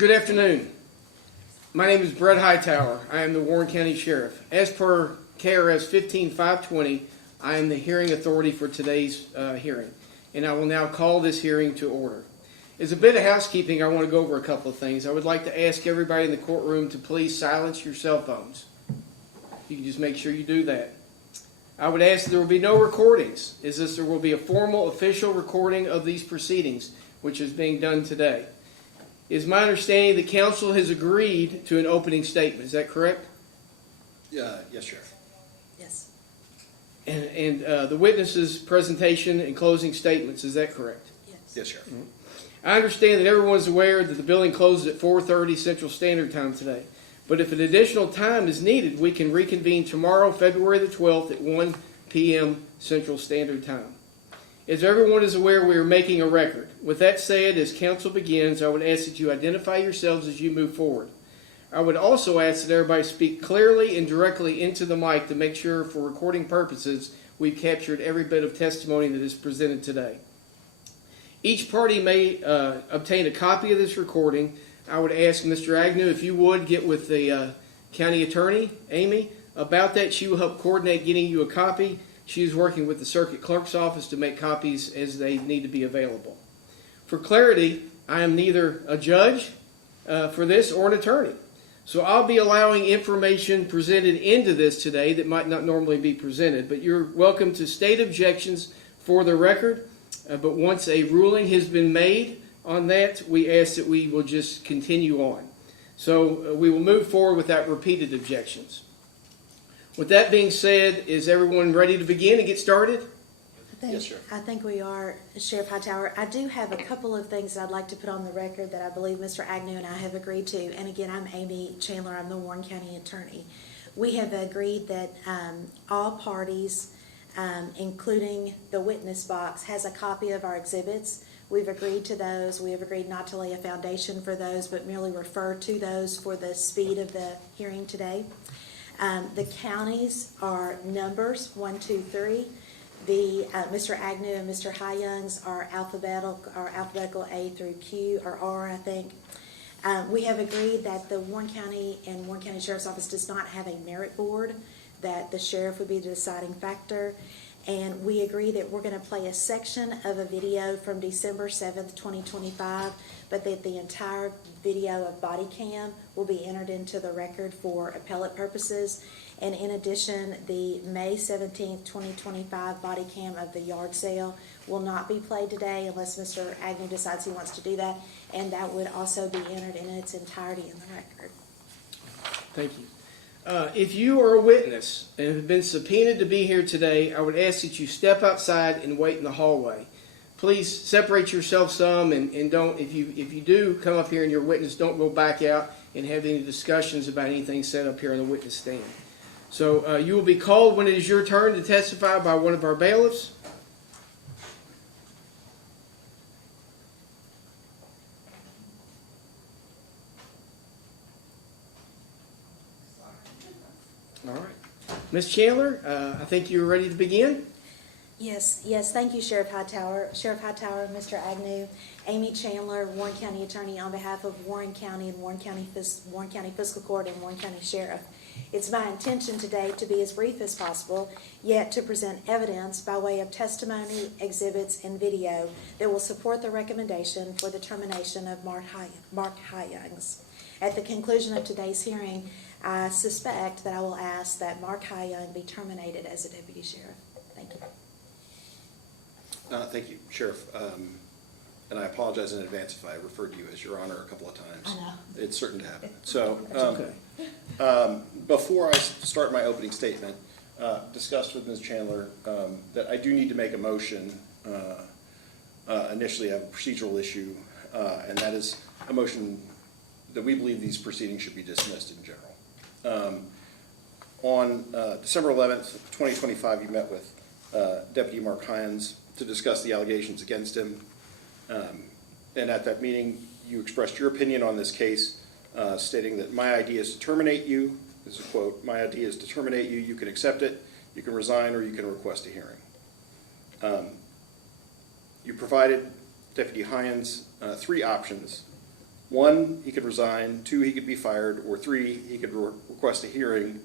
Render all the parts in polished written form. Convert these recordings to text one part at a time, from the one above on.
Good afternoon. My name is Brett Hightower. I am the Warren County Sheriff. As per KRS 15520, I am the hearing authority for today's hearing, and I will now call this hearing to order. As a bit of housekeeping, I want to go over a couple of things. I would like to ask everybody in the courtroom to please silence your cell phones. You can just make sure you do that. I would ask that there will be no recordings, as there will be a formal official recording of these proceedings, which is being done today. It is my understanding the council has agreed to an opening statement. Is that correct? Yes, Sheriff. Yes. And the witnesses' presentation and closing statements, is that correct? Yes, Sheriff. Mm-hmm. I understand that everyone is aware that the building closes at 4:30 Central Standard Time today. But if an additional time is needed, we can reconvene tomorrow, February the 12th at 1 p.m. Central Standard Time. As everyone is aware, we are making a record. With that said, as council begins, I would ask that you identify yourselves as you move forward. I would also ask that everybody speak clearly and directly into the mic to make sure, for recording purposes, we've captured every bit of testimony that is presented today. Each party may obtain a copy of this recording. I would ask Mr. Agnew if you would get with the county attorney, Amy, about that. She will help coordinate getting you a copy. She is working with the circuit clerk's office to make copies as they need to be available. For clarity, I am neither a judge for this or an attorney. So I'll be allowing information presented into this today that might not normally be presented, but you're welcome to state objections for the record. But once a ruling has been made on that, we ask that we will just continue on. So we will move forward without repeated objections. With that being said, is everyone ready to begin and get started? Yes, sir. I think we are, Sheriff Hightower. I do have a couple of things I'd like to put on the record that I believe Mr. Agnew and I have agreed to. And again, I'm Amy Chandler. I'm the Warren County Attorney. We have agreed that all parties, including the witness box, has a copy of our exhibits. We've agreed to those. We have agreed not to lay a foundation for those, but merely refer to those for the speed of the hearing today. The counties are numbers 1, 2, 3. Mr. Agnew and Mr. Heyungs are alphabetical A through Q or R, I think. We have agreed that the Warren County and Warren County Sheriff's Office does not have a merit board, that the sheriff would be the deciding factor. And we agree that we're going to play a section of a video from December 7th, 2025, but that the entire video of body cam will be entered into the record for appellate purposes. And in addition, the May 17th, 2025 body cam of the yard sale will not be played today unless Mr. Agnew decides he wants to do that. And that would also be entered in its entirety in the record. Thank you. If you are a witness and have been subpoenaed to be here today, I would ask that you step outside and wait in the hallway. Please separate yourself some and don't, if you do come up here and you're a witness, don't go back out and have any discussions about anything said up here on the witness stand. So you will be called when it is your turn to testify by one of our bailiffs. All right. Ms. Chandler, I think you're ready to begin. Yes, thank you, Sheriff Hightower. Sheriff Hightower, Mr. Agnew, Amy Chandler, Warren County Attorney on behalf of Warren County and Warren County Fiscal Court and Warren County Sheriff. It's my intention today to be as brief as possible, yet to present evidence by way of testimony, exhibits, and video that will support the recommendation for the termination of Mark Heyungs. At the conclusion of today's hearing, I suspect that I will ask that Mark Heyung be terminated as a deputy sheriff. Thank you. Thank you, Sheriff. And I apologize in advance if I referred to you as Your Honor a couple of times. I know. It's certain to happen. So, Okay. before I start my opening statement, discussed with Ms. Chandler that I do need to make a motion. Initially, I have a procedural issue, and that is a motion that we believe these proceedings should be dismissed in general. On December 11th, 2025, you met with Deputy Mark Heyungs to discuss the allegations against him. And at that meeting, you expressed your opinion on this case, stating that my idea is to terminate you. This is a quote, "My idea is to terminate you. You can accept it, you can resign, or you can request a hearing." You provided Deputy Heyungs 3 options 1, he could resign, 2, he could be fired, or 3, he could request a hearing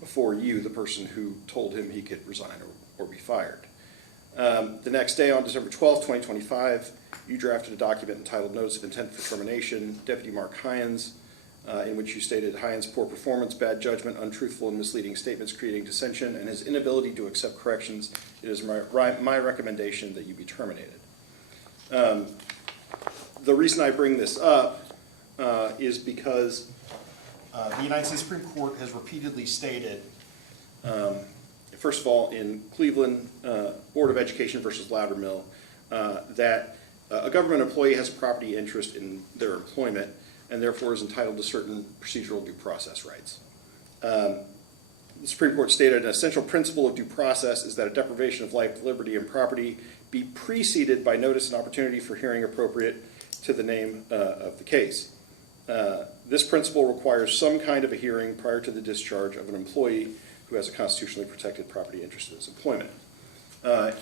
before you, the person who told him he could resign or be fired. The next day, on December 12th, 2025, you drafted a document entitled Notice of Intent for Termination, Deputy Mark Heyungs, in which you stated Heyungs' poor performance, bad judgment, untruthful and misleading statements creating dissension, and his inability to accept corrections. It is my recommendation that you be terminated. The reason I bring this up is because the United States Supreme Court has repeatedly stated, first of all, in Cleveland Board of Education versus Loudermill, that a government employee has a property interest in their employment and therefore is entitled to certain procedural due process rights. The Supreme Court stated an essential principle of due process is that a deprivation of life, liberty, and property be preceded by notice and opportunity for hearing appropriate to the name of the case. This principle requires some kind of a hearing prior to the discharge of an employee who has a constitutionally protected property interest in his employment.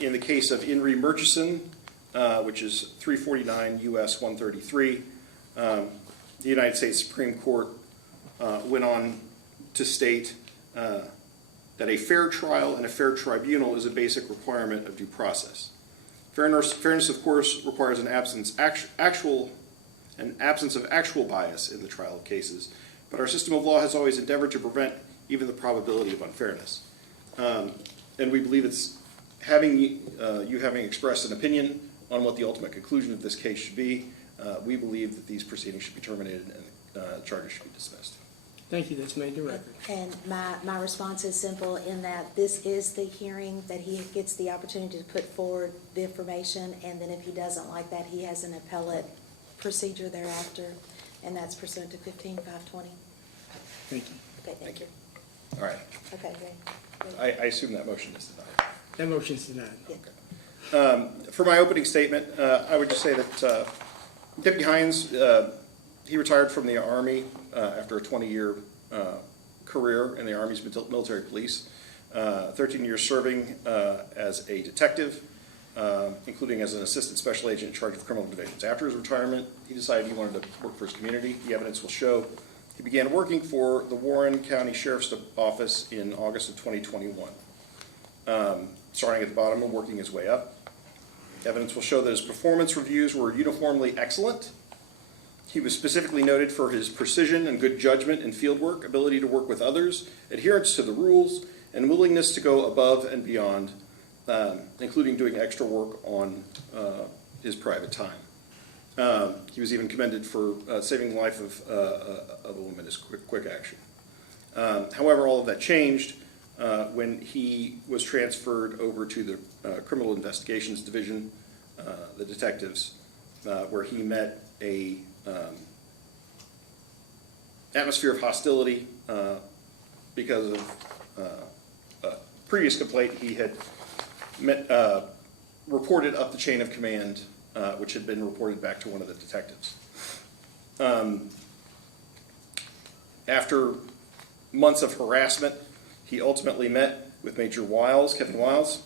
In the case of In re Murchison, which is 349 U.S. 133, the United States Supreme Court went on to state that a fair trial and a fair tribunal is a basic requirement of due process. Fairness, of course, requires an absence of actual bias in the trial of cases, but our system of law has always endeavored to prevent even the probability of unfairness. And we believe it's having expressed an opinion on what the ultimate conclusion of this case should be, we believe that these proceedings should be terminated and charges should be dismissed. Thank you, that's made the record. And my response is simple in that this is the hearing that he gets the opportunity to put forward the information, and then if he doesn't like that, he has an appellate procedure thereafter, and that's pursuant to 15-520. Thank you. Okay, thank you. All right. Okay, great. I assume that motion is denied. That motion is denied. Yeah. For my opening statement, I would just say that Deputy Heyungs, he retired from the Army after a 20-year career in the Army's military police, 13 years serving as a detective, including as an assistant special agent in charge of criminal divisions. After his retirement, he decided he wanted to work for his community. The evidence will show he began working for the Warren County Sheriff's Office in August of 2021, starting at the bottom and working his way up. Evidence will show that his performance reviews were uniformly excellent. He was specifically noted for his precision and good judgment in field work, ability to work with others, adherence to the rules, and willingness to go above and beyond, including doing extra work on his private time. He was even commended for saving the life of a woman as quick action. However, all of that changed when he was transferred over to the Criminal Investigations Division, the detectives, where he met a atmosphere of hostility because of a previous complaint he had reported up the chain of command, which had been reported back to one of the detectives. After months of harassment, he ultimately met with Major Wiles, Kevin Wiles,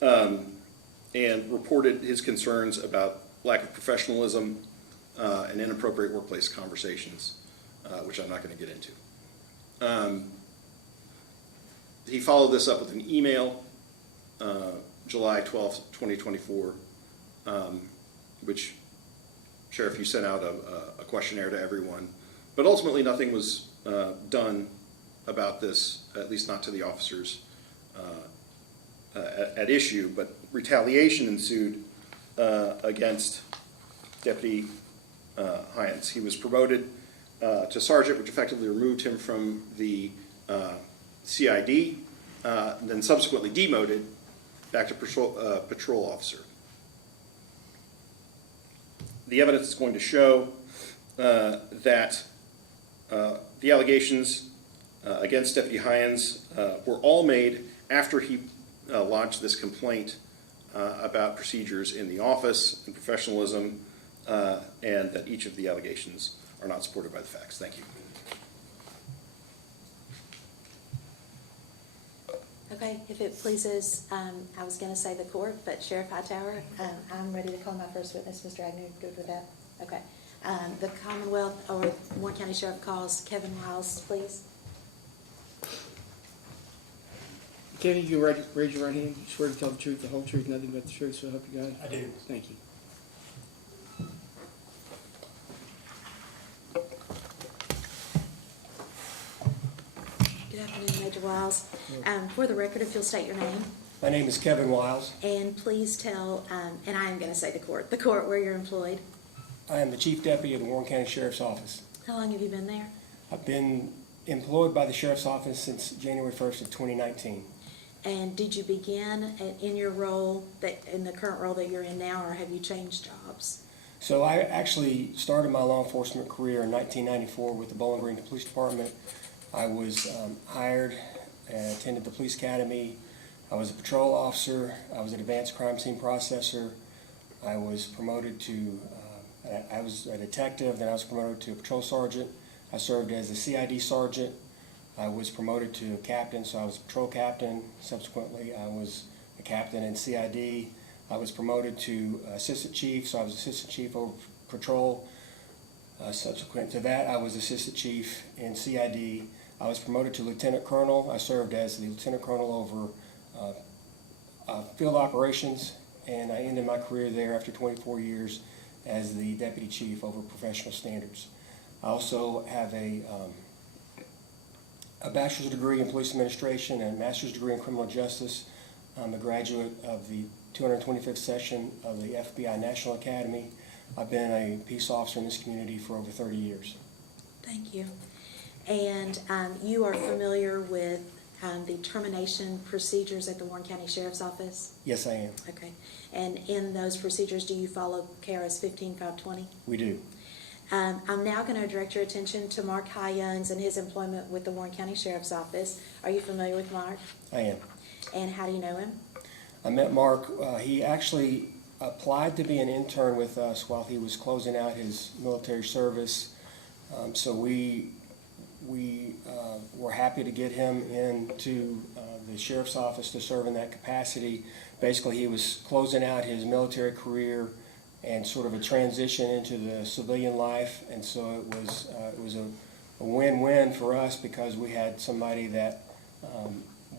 and reported his concerns about lack of professionalism and inappropriate workplace conversations, which I'm not going to get into. He followed this up with an email, July 12th, 2024, which, Sheriff, you sent out a questionnaire to everyone, but ultimately nothing was done about this, at least not to the officers at issue, but retaliation ensued against Deputy Heyungs. He was promoted to sergeant, which effectively removed him from the CID, then subsequently demoted back to patrol officer. The evidence is going to show that the allegations against Deputy Heyungs were all made after he lodged this complaint about procedures in the office and professionalism, and that each of the allegations are not supported by the facts. Thank you. Okay, if it pleases, I was going to say the court, but Sheriff Hightower, I'm ready to call my first witness. Mr. Agnew, good with that? Okay. the Commonwealth or Warren County Sheriff calls Kevin Wiles, please. Kevin, you can raise your right hand. You swear to tell the truth, the whole truth, nothing but the truth, so help you God? I do. Thank you. Good afternoon, Major Wiles. For the record, if you'll state your name, My name is Kevin Wiles. and please tell, and I am going to say the court where you're employed. I am the Chief Deputy of the Warren County Sheriff's Office. How long have you been there? I've been employed by the Sheriff's Office since January 1st of 2019. And did you begin in your role, in the current role that you're in now, or have you changed jobs? So I actually started my law enforcement career in 1994 with the Bowling Green Police Department. I was hired and attended the police academy. I was a patrol officer. I was an advanced crime scene processor. I was promoted to, I was a detective, then I was promoted to a patrol sergeant. I served as a CID sergeant. I was promoted to a captain, so I was a patrol captain. Subsequently, I was a captain in CID. I was promoted to assistant chief, so I was assistant chief over patrol. Subsequent to that, I was assistant chief in CID. I was promoted to lieutenant colonel. I served as the lieutenant colonel over field operations, and I ended my career there after 24 years as the deputy chief over professional standards. I also have a bachelor's degree in police administration and a master's degree in criminal justice. I'm a graduate of the 225th session of the FBI National Academy. I've been a peace officer in this community for over 30 years. Thank you. And you are familiar with the termination procedures at the Warren County Sheriff's Office? Yes, I am. Okay. And in those procedures, do you follow KRS 15520? We do. I'm now going to direct your attention to Mark Heyungs and his employment with the Warren County Sheriff's Office. Are you familiar with Mark? I am. And how do you know him? I met Mark. He actually applied to be an intern with us while he was closing out his military service. So we were happy to get him into the sheriff's office to serve in that capacity. Basically, he was closing out his military career and sort of a transition into the civilian life, and so it was a win-win for us because we had somebody that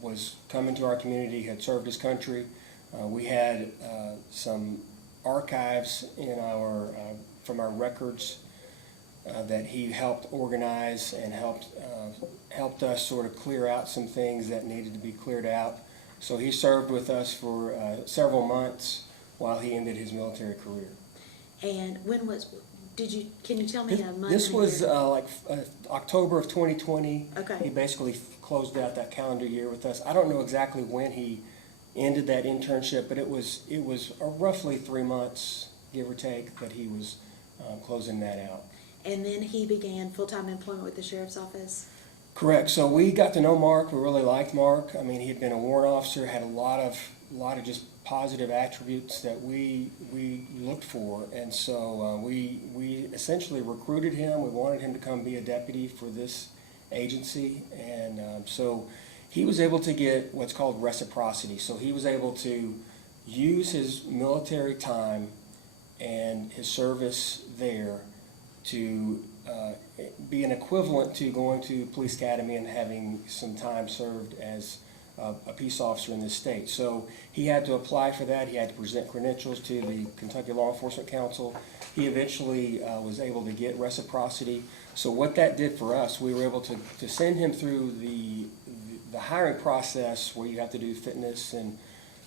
was coming to our community, had served his country. We had some archives in from our records that he helped organize and helped us sort of clear out some things that needed to be cleared out. So he served with us for several months while he ended his military career. And can you tell me a month? This and a was year? October of 2020. Okay. He basically closed out that calendar year with us. I don't know exactly when he ended that internship, but it was roughly 3 months, give or take, that he was closing that out. And then he began full-time employment with the Sheriff's Office? Correct. So we got to know Mark. We really liked Mark. I mean, he had been a warrant officer, had a lot of just positive attributes that we looked for, and so we essentially recruited him. We wanted him to come be a deputy for this agency, and so he was able to get what's called reciprocity. So he was able to use his military time and his service there to be an equivalent to going to police academy and having some time served as a peace officer in this state. So he had to apply for that. He had to present credentials to the Kentucky Law Enforcement Council. He eventually was able to get reciprocity. So what that did for us, we were able to send him through the hiring process where you have to do fitness and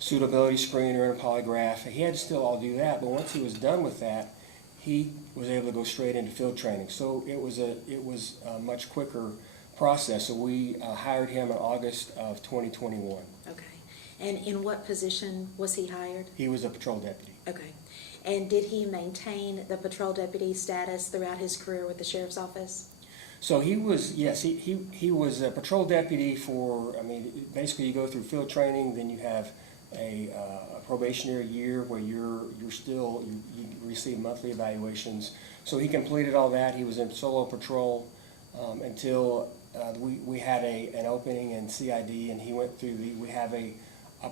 suitability screener and a polygraph. He had to still all do that, but once he was done with that, he was able to go straight into field training. So it was a much quicker process. So we hired him in August of 2021. Okay. And in what position was he hired? He was a patrol deputy. Okay. And did he maintain the patrol deputy status throughout his career with the Sheriff's Office? So he was, yes, he was a patrol deputy for, I mean, basically you go through field training, then you have a probationary year where you receive monthly evaluations. So he completed all that. He was in solo patrol until we had an opening in CID, and he went through we have a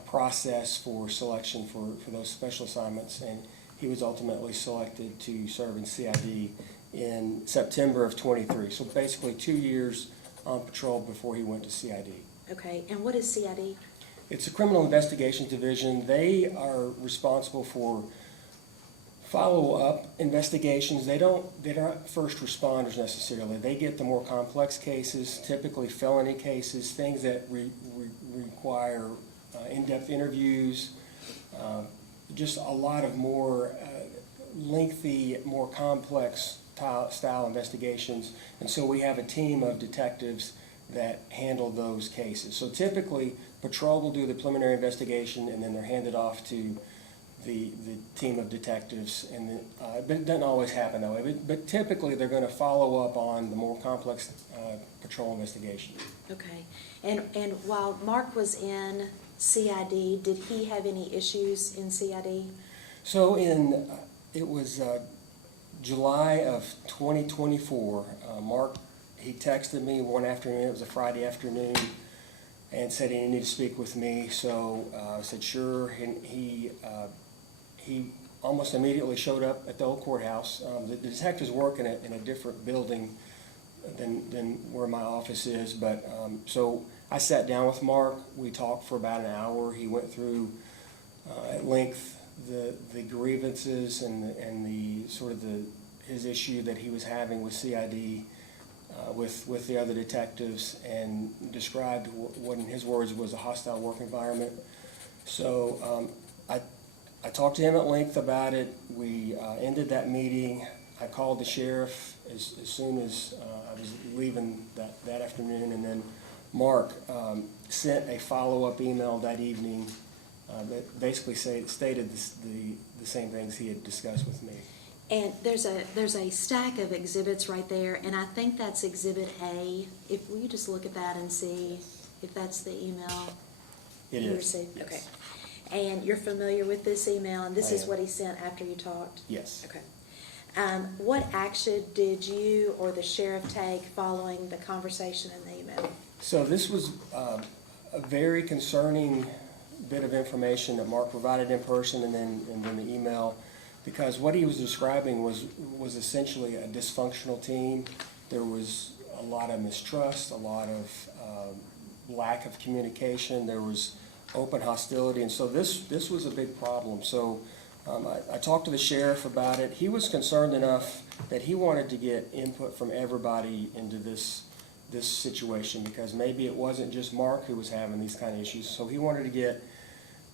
process for selection for those special assignments, and he was ultimately selected to serve in CID in September of '23. So basically 2 years on patrol before he went to CID. Okay, and what is CID? It's a criminal investigations division. They are responsible for follow-up investigations. They're not first responders necessarily. They get the more complex cases, typically felony cases, things that require in-depth interviews, just a lot of more lengthy, more complex style investigations. And so we have a team of detectives that handle those cases. So typically, patrol will do the preliminary investigation, and then they're handed off to the team of detectives. And but it doesn't always happen that way. But typically, they're going to follow up on the more complex patrol investigation. Okay, and while Mark was in CID, did he have any issues in CID? So it was July of 2024, Mark, he texted me one afternoon, it was a Friday afternoon, and said he needed to speak with me. So I said sure, and he almost immediately showed up at the old courthouse. The detectives work in a different building than where my office is, but so I sat down with Mark. We talked for about an hour. He went through at length the grievances and the sort of his issue that he was having with CID with the other detectives, and described what in his words was a hostile work environment. So I talked to him at length about it. We ended that meeting. I called the sheriff as soon as I was leaving that afternoon, and then Mark sent a follow-up email that evening that basically stated the same things he had discussed with me. And there's a stack of exhibits right there, and I think that's Exhibit A. Will you just look at that and see if that's the email It you is, received? yes. Okay. And you're familiar with this email, and this I is am. what he sent after you talked? Yes. Okay. What action did you or the sheriff take following the conversation in the email? So this was a very concerning bit of information that Mark provided in person and then the email, because what he was describing was essentially a dysfunctional team. There was a lot of mistrust, a lot of lack of communication. There was open hostility, and so this was a big problem. So I talked to the sheriff about it. He was concerned enough that he wanted to get input from everybody into this situation, because maybe it wasn't just Mark who was having these kind of issues. So he wanted to get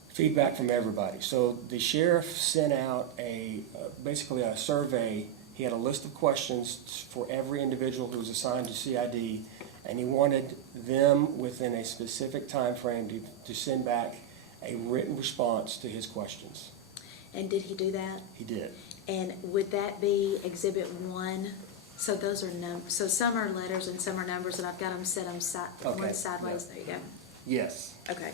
feedback from everybody. So the sheriff sent out basically a survey. He had a list of questions for every individual who was assigned to CID, and he wanted them within a specific time frame to send back a written response to his questions. And did he do that? He did. And would that be Exhibit 1? So those are so some are letters and some are numbers, and I've got them set them Okay, one sideways. yeah. There you go. Yes. Okay.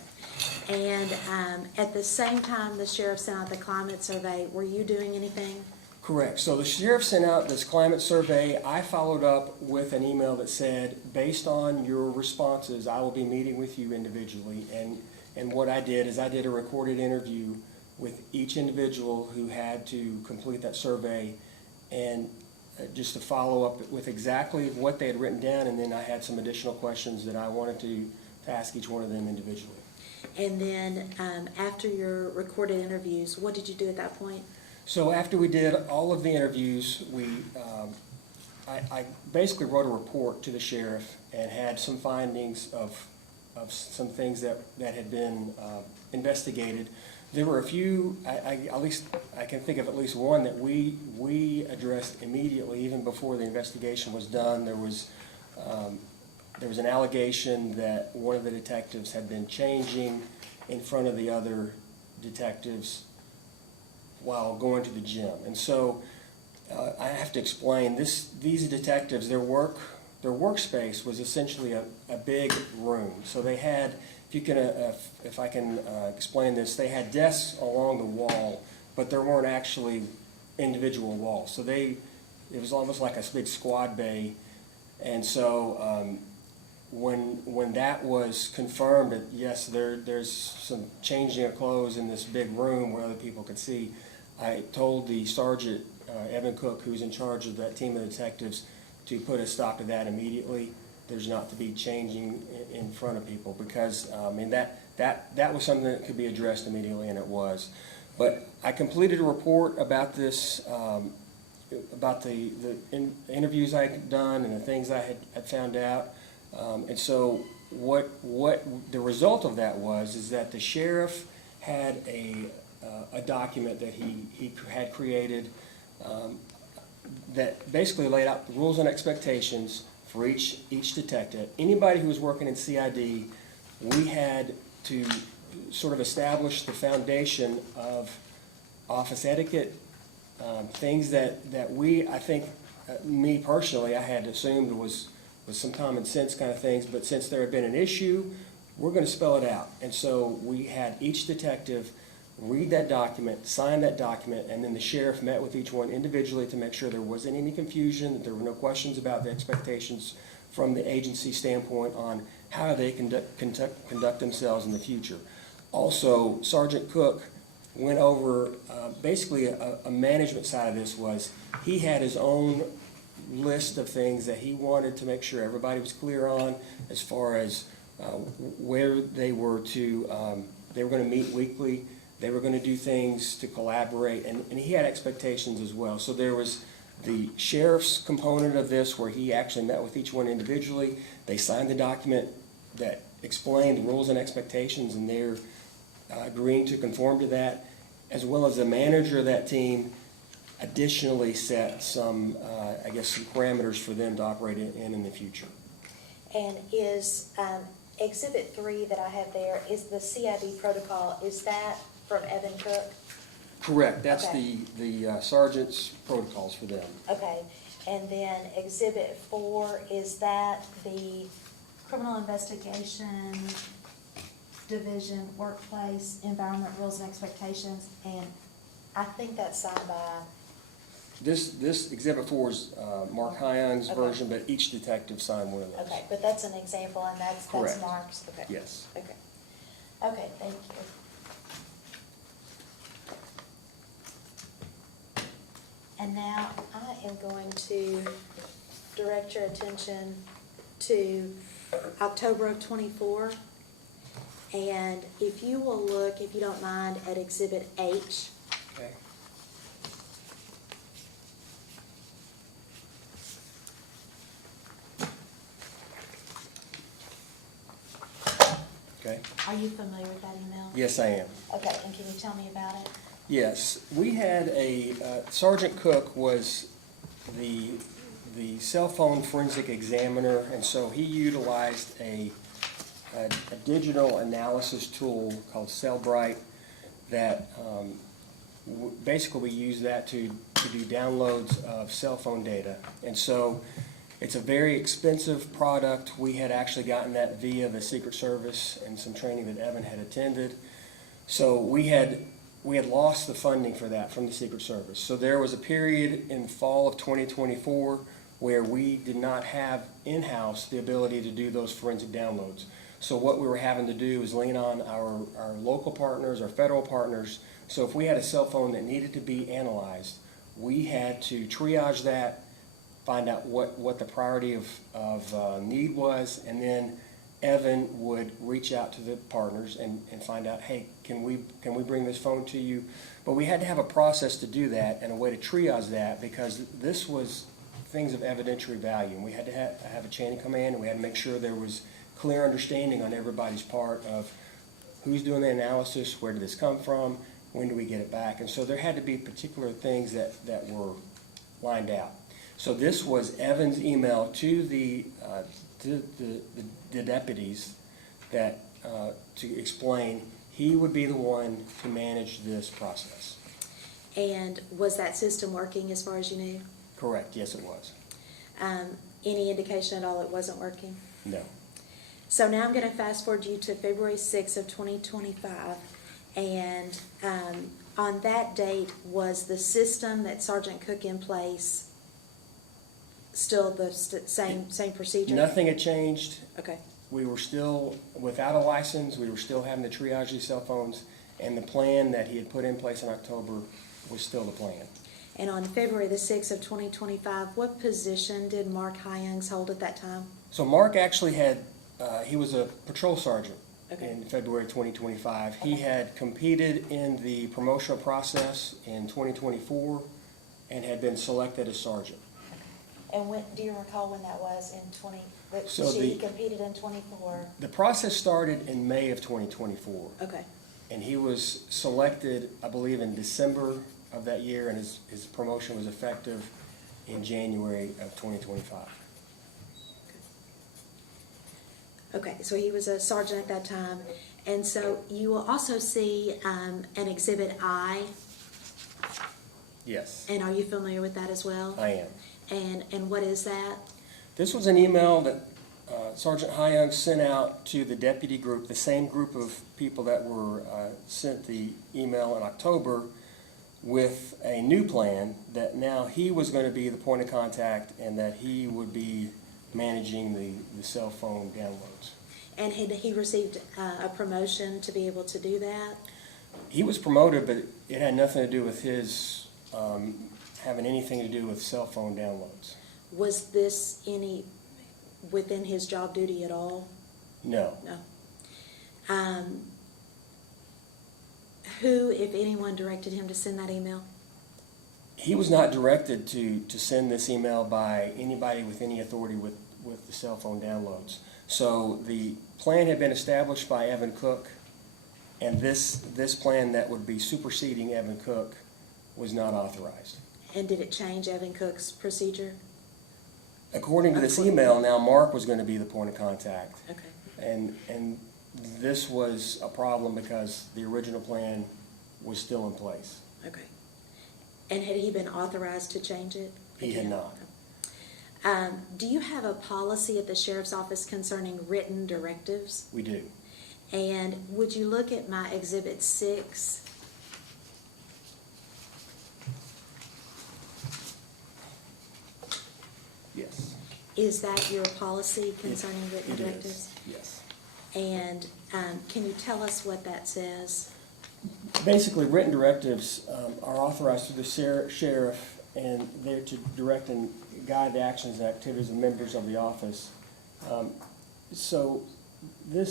And at the same time the sheriff sent out the climate survey, were you doing anything? Correct. So the sheriff sent out this climate survey. I followed up with an email that said, based on your responses, I will be meeting with you individually. And what I did is I did a recorded interview with each individual who had to complete that survey, and just to follow up with exactly what they had written down, and then I had some additional questions that I wanted to ask each one of them individually. And then after your recorded interviews, what did you do at that point? So after we did all of the interviews, I basically wrote a report to the sheriff and had some findings of some things that had been investigated. There were a few, at least I can think of at least one that we addressed immediately, even before the investigation was done. There was an allegation that one of the detectives had been changing in front of the other detectives while going to the gym. And so I have to explain, these detectives, their workspace was essentially a big room. So they had, if I can explain this, they had desks along the wall, but there weren't actually individual walls. So it was almost like a big squad bay. And so when that was confirmed that yes, there's some changing of clothes in this big room where other people could see, I told the sergeant, Evan Cook, who's in charge of that team of detectives, to put a stop to that immediately. There's not to be changing in front of people, because, that was something that could be addressed immediately, and it was. But I completed a report about this, about the interviews I had done and the things I had found out. And so what the result of that was is that the sheriff had a document that he had created that basically laid out the rules and expectations for each detective. Anybody who was working in CID, we had to sort of establish the foundation of office etiquette, things that I think, me personally, I had assumed was some common sense kind of things, but since there had been an issue, we're going to spell it out. And so we had each detective read that document, sign that document, and then the sheriff met with each one individually to make sure there wasn't any confusion, that there were no questions about the expectations from the agency standpoint on how they conduct themselves in the future. Also, Sergeant Cook went over, basically a management side of this was, he had his own list of things that he wanted to make sure everybody was clear on, as far as where they were going to meet weekly, they were going to do things to collaborate, and he had expectations as well. So there was the sheriff's component of this, where he actually met with each one individually. They signed the document that explained the rules and expectations, and they're agreeing to conform to that, as well as the manager of that team additionally set some, some parameters for them to operate in the future. And is Exhibit 3 that I have there, is the CID protocol, is that from Evan Cook? Correct. That's Okay. the sergeant's protocols for them. Okay, and then Exhibit 4, is that the Criminal Investigation Division Workplace Environment Rules and Expectations? And I think that's signed by, This Exhibit 4 is Mark Heyungs' Okay. version, but each detective signed one of those. okay, but that's an example, and that's Correct. Mark's, okay. Yes. Okay, okay, thank you. And now I am going to direct your attention to October of '24. And if you will look, if you don't mind, at Exhibit H. Okay. Okay. Are you familiar with that email? Yes, I am. Okay, and can you tell me about it? Yes, we had Sergeant Cook was the cell phone forensic examiner, and so he utilized a digital analysis tool called Cellbrite that basically we use that to do downloads of cell phone data. And so it's a very expensive product. We had actually gotten that via the Secret Service and some training that Evan had attended. So we had lost the funding for that from the Secret Service. So there was a period in fall of 2024 where we did not have in-house the ability to do those forensic downloads. So what we were having to do was lean on our local partners, our federal partners. So if we had a cell phone that needed to be analyzed, we had to triage that, find out what the priority of need was, and then Evan would reach out to the partners and find out, hey, can we bring this phone to you? But we had to have a process to do that and a way to triage that, because this was things of evidentiary value. And we had to have a chain of command, and we had to make sure there was clear understanding on everybody's part of who's doing the analysis, where did this come from, when do we get it back. And so there had to be particular things that were lined out. So this was Evan's email to the deputies that to explain he would be the one to manage this process. And was that system working as far as you knew? Correct, yes it was. Any indication at all it wasn't working? No. So now I'm going to fast forward you to February 6th of 2025, and on that date, was the system that Sergeant Cook in place still the same procedure? Nothing had changed. Okay, We were still without a license. We were still having to triage these cell phones, and the plan that he had put in place in October still the plan. And on February the 6th of 2025, what position did Mark Heyungs hold at that time? So Mark actually had, he was a patrol sergeant Okay. in February 2025. He Okay. had competed in the promotional process in 2024 and had been selected as sergeant. And when, do you recall when that was in 20, that So she the- competed in 24? The process started in May of 2024, Okay, and he was selected, I believe, in December of that year, and his promotion was effective in January of 2025. okay, so he was a sergeant at that time. And so you will also see an Exhibit I, Yes, and are you familiar with that as well? I am. And what is that? This was an email that Sergeant Heyungs sent out to the deputy group, the same group of people that were sent the email in October, with a new plan that now he was going to be the point of contact and that he would be managing the cell phone downloads. And had he received a promotion to be able to do that? He was promoted, but it had nothing to do with his having anything to do with cell phone downloads. Was this any within his job duty at all? No. No. Who, if anyone, directed him to send that email? He was not directed to send this email by anybody with any authority with the cell phone downloads. So the plan had been established by Evan Cook, and this plan that would be superseding Evan Cook was not authorized. And did it change Evan Cook's procedure? According to this email, now Mark was going to be the point of contact. Okay. And this was a problem because the original plan was still in place. Okay. And had he been authorized to change it? He had not. Do you have a policy at the sheriff's office concerning written directives? We do. And would you look at my Exhibit 6? Yes. Is that your policy concerning written It is. directives? Yes. And can you tell us what that says? Basically, written directives are authorized through the sheriff, and they're to direct and guide the actions and activities of members of the office. So the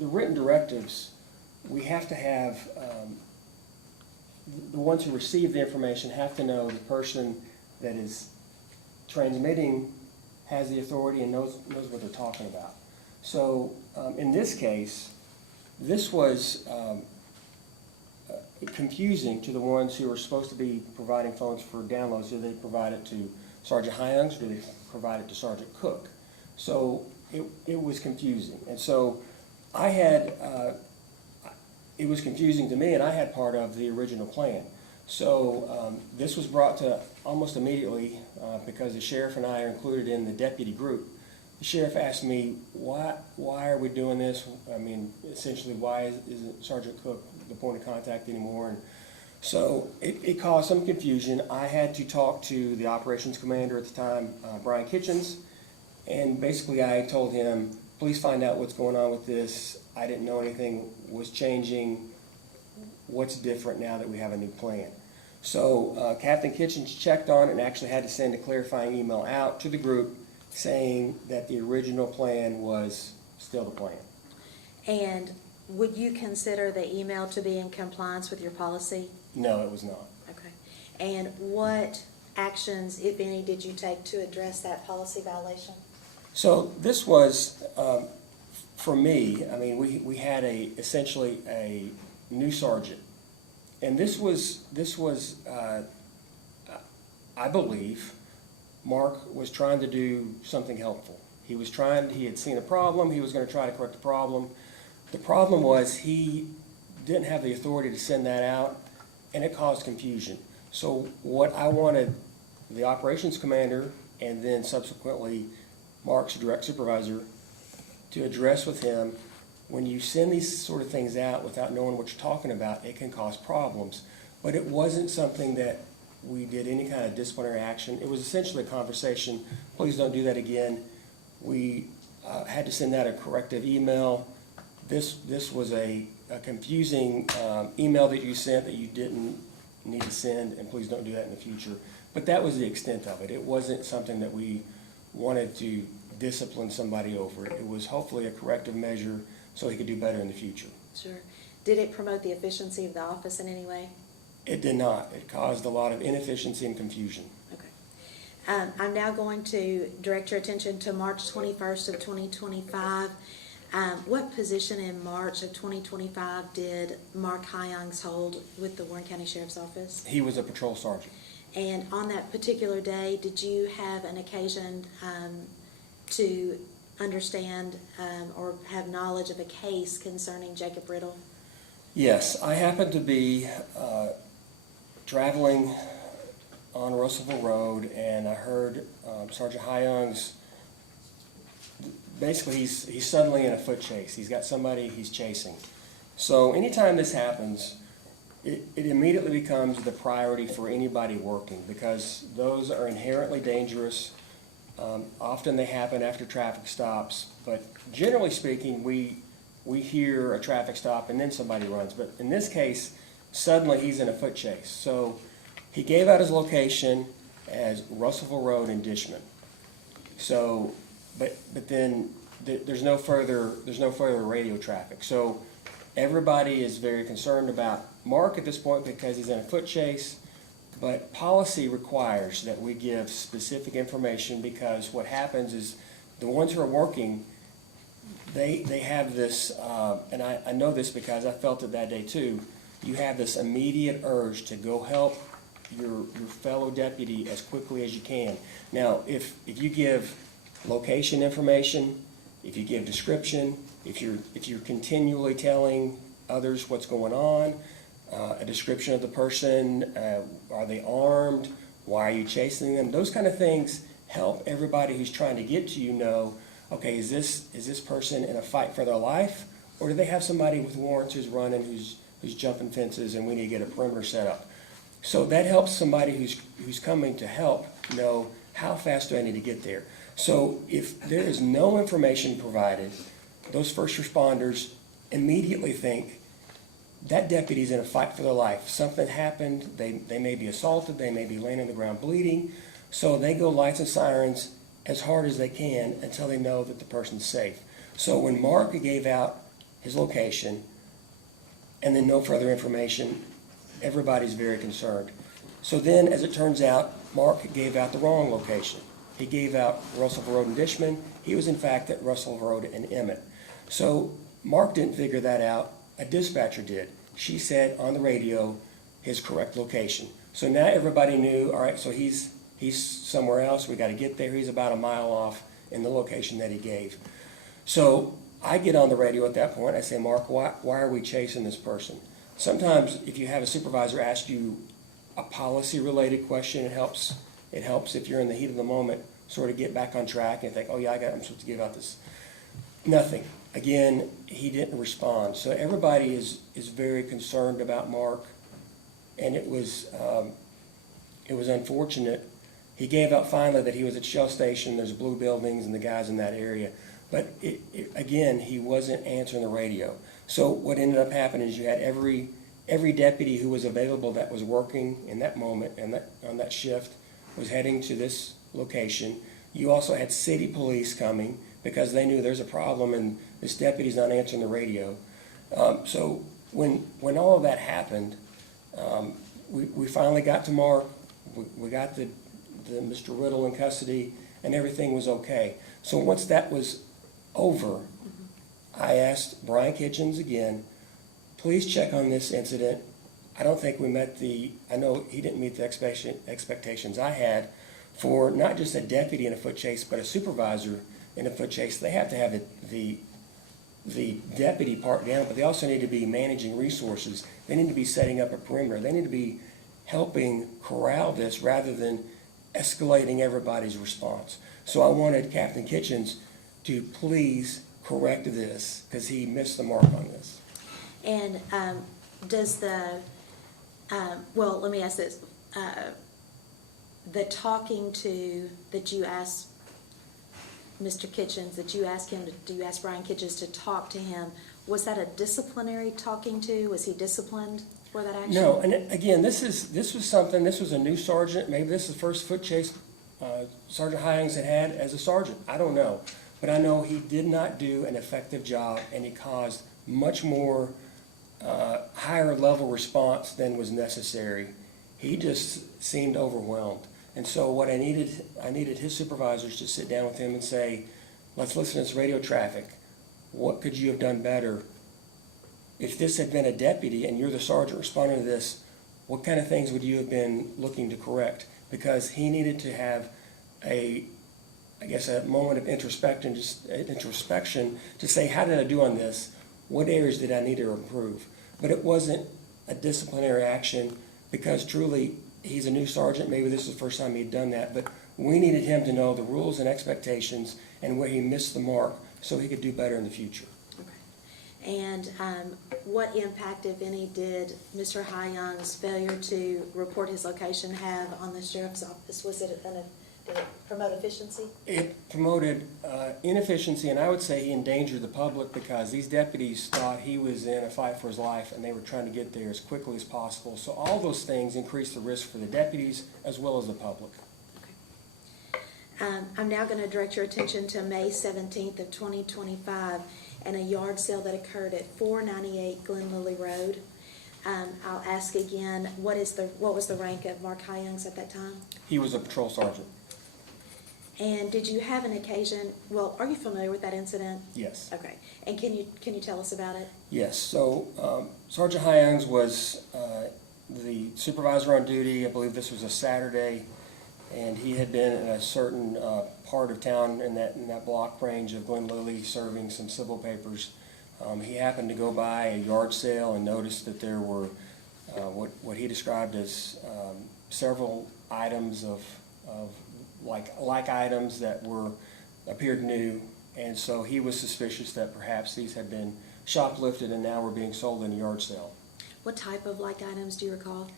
written directives, we have to have, the ones who receive the information have to know the person that is transmitting has the authority and knows what they're talking about. So in this case, this was confusing to the ones who are supposed to be providing phones for downloads. Do they provide it to Sergeant Heyungs, or do they provide it to Sergeant Cook? So it was confusing. And so I had, it was confusing to me, and I had part of the original plan. So this was brought to almost immediately because the sheriff and I are included in the deputy group. The sheriff asked me, why are we doing this? I mean, essentially, why isn't Sergeant Cook the point of contact anymore? And so it caused some confusion. I had to talk to the operations commander at the time, Brian Kitchens, and basically I told him, please find out what's going on with this. I didn't know anything was changing. What's different now that we have a new plan? So Captain Kitchens checked on it and actually had to send a clarifying email out to the group saying that the original plan was still the plan. And would you consider the email to be in compliance with your policy? No, it was not. Okay. And what actions, if any, did you take to address that policy violation? So this was, for me, I mean, we had essentially a new sergeant. And this was I believe, Mark was trying to do something helpful. He had seen a problem, he was going to try to correct the problem. The problem was he didn't have the authority to send that out, and it caused confusion. So what I wanted the operations commander and then subsequently Mark's direct supervisor to address with him, when you send these sort of things out without knowing what you're talking about, it can cause problems. But it wasn't something that we did any kind of disciplinary action. It was essentially a conversation, please don't do that again. We had to send out a corrective email. This was a confusing email that you sent that you didn't need to send, and please don't do that in the future. But that was the extent of it. It wasn't something that we wanted to discipline somebody over. It was hopefully a corrective measure so he could do better in the future. Sure. Did it promote the efficiency of the office in any way? It did not. It caused a lot of inefficiency and confusion. Okay. I'm now going to direct your attention to March 21st of 2025. What position in March of 2025 did Mark Heyungs hold with the Warren County Sheriff's Office? He was a patrol sergeant. And on that particular day, did you have an occasion to understand or have knowledge of a case concerning Jacob Riddle? Yes, I happened to be traveling on Russellville Road, and I heard Sergeant Heyungs. Basically, he's suddenly in a foot chase. He's got somebody he's chasing. So anytime this happens, it immediately becomes the priority for anybody working, because those are inherently dangerous. Often they happen after traffic stops, but generally speaking, we hear a traffic stop and then somebody runs. But in this case, suddenly he's in a foot chase. So he gave out his location as Russellville Road in Dishman. So, but then there's no further radio traffic. So everybody is very concerned about Mark at this point because he's in a foot chase. But policy requires that we give specific information, because what happens is the ones who are working, they have this, and I know this because I felt it that day too, you have this immediate urge to go help your fellow deputy as quickly as you can. Now, if you give location information, if you give description, if you're continually telling others what's going on, a description of the person, are they armed, why are you chasing them, those kind of things help everybody who's trying to get to you know, okay, is this person in a fight for their life, or do they have somebody with warrants who's running, who's jumping fences, and we need to get a perimeter set up? So that helps somebody who's coming to help know how fast do I need to get there. So if there is no information provided, those first responders immediately think that deputy's in a fight for their life. Something happened, they may be assaulted, they may be laying on the ground bleeding, so they go lights and sirens as hard as they can until they know that the person's safe. So when Mark gave out his location and then no further information, everybody's very concerned. So then, as it turns out, Mark gave out the wrong location. He gave out Russellville Road in Dishman. He was in fact at Russellville Road in Emmett. So Mark didn't figure that out. A dispatcher did. She said on the radio his correct location. So now everybody knew, all right, so he's somewhere else. We got to get there. He's about a mile off in the location that he gave. So I get on the radio at that point. I say, Mark, why are we chasing this person? Sometimes if you have a supervisor ask you a policy-related question, it helps if you're in the heat of the moment, sort of get back on track and think, oh yeah, I'm supposed to give out this. Nothing. Again, he didn't respond. So everybody is very concerned about Mark, and it was unfortunate. He gave out finally that he was at Shell Station, there's blue buildings and the guys in that area. But again, he wasn't answering the radio. So what ended up happening is you had every deputy who was available that was working in that moment and on that shift was heading to this location. You also had city police coming because they knew there's a problem and this deputy's not answering the radio. So when all of that happened, we finally got to Mark. We got the Mr. Riddle in custody, and everything was okay. So once that was over, I asked Brian Kitchens again, please check on this incident. I don't think we met I know he didn't meet the expectations I had for not just a deputy in a foot chase, but a supervisor in a foot chase. They have to have the deputy part down, but they also need to be managing resources. They need to be setting up a perimeter. They need to be helping corral this rather than escalating everybody's response. So I wanted Captain Kitchens to please correct this because he missed the mark on this. And does well, let me ask this. The talking to that you asked Mr. Kitchens, that you asked him, do you ask Brian Kitchens to talk to him, was that a disciplinary talking to? Was he disciplined? for that action? No, and again, this was a new sergeant, maybe this is the first foot chase Sergeant Heyungs had as a sergeant, I don't know. But I know he did not do an effective job, and he caused much more higher level response than was necessary. He just seemed overwhelmed. And so what I needed his supervisors to sit down with him and say, let's listen to this radio traffic. What could you have done better? If this had been a deputy and you're the sergeant responding to this, what kind of things would you have been looking to correct? Because he needed to have a moment of introspection to say, how did I do on this? What areas did I need to improve? But it wasn't a disciplinary action, because truly, he's a new sergeant. Maybe this is the first time he'd done that, but we needed him to know the rules and expectations and where he missed the mark so he could do better in the future. Okay. And what impact, if any, did Mr. Heyung's failure to report his location have on the sheriff's office? Did it promote efficiency? It promoted inefficiency, and I would say he endangered the public, because these deputies thought he was in a fight for his life, and they were trying to get there as quickly as possible. So all those things increased the risk for the deputies as well as the public. I'm now going to direct your attention to May 17th of 2025 and a yard sale that occurred at 498 Glen Lily Road. I'll ask again, what was the rank of Mark Heyungs at that time? He was a patrol sergeant. And did you have an occasion, are you familiar with that incident? Yes. Okay. And can you tell us about it? Yes. So Sergeant Heyungs was the supervisor on duty. I believe this was a Saturday, and he had been in a certain part of town in that block range of Glen Lily serving some civil papers. He happened to go by a yard sale and noticed that there were what he described as several items of like items that appeared new, and so he was suspicious that perhaps these had been shoplifted and now were being sold in a yard sale. What type of like items do you recall?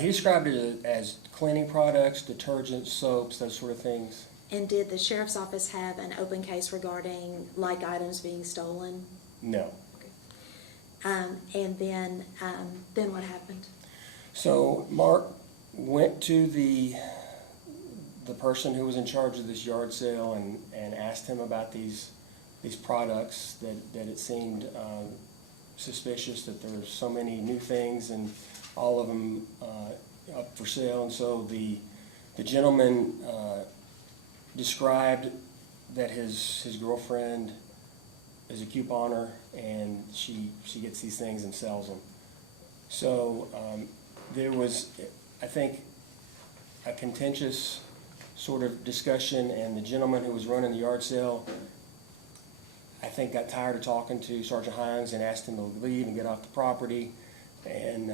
He described it as cleaning products, detergents, soaps, those sort of things. And did the sheriff's office have an open case regarding like items being stolen? No. And then what happened? So Mark went to the person who was in charge of this yard sale and asked him about these products, that it seemed suspicious that there's so many new things and all of them up for sale. And so the gentleman described that his girlfriend is a couponer, and she gets these things and sells them. So there was, I think, a contentious sort of discussion, and the gentleman who was running the yard sale, I think, got tired of talking to Sergeant Heyungs and asked him to leave and get off the property, and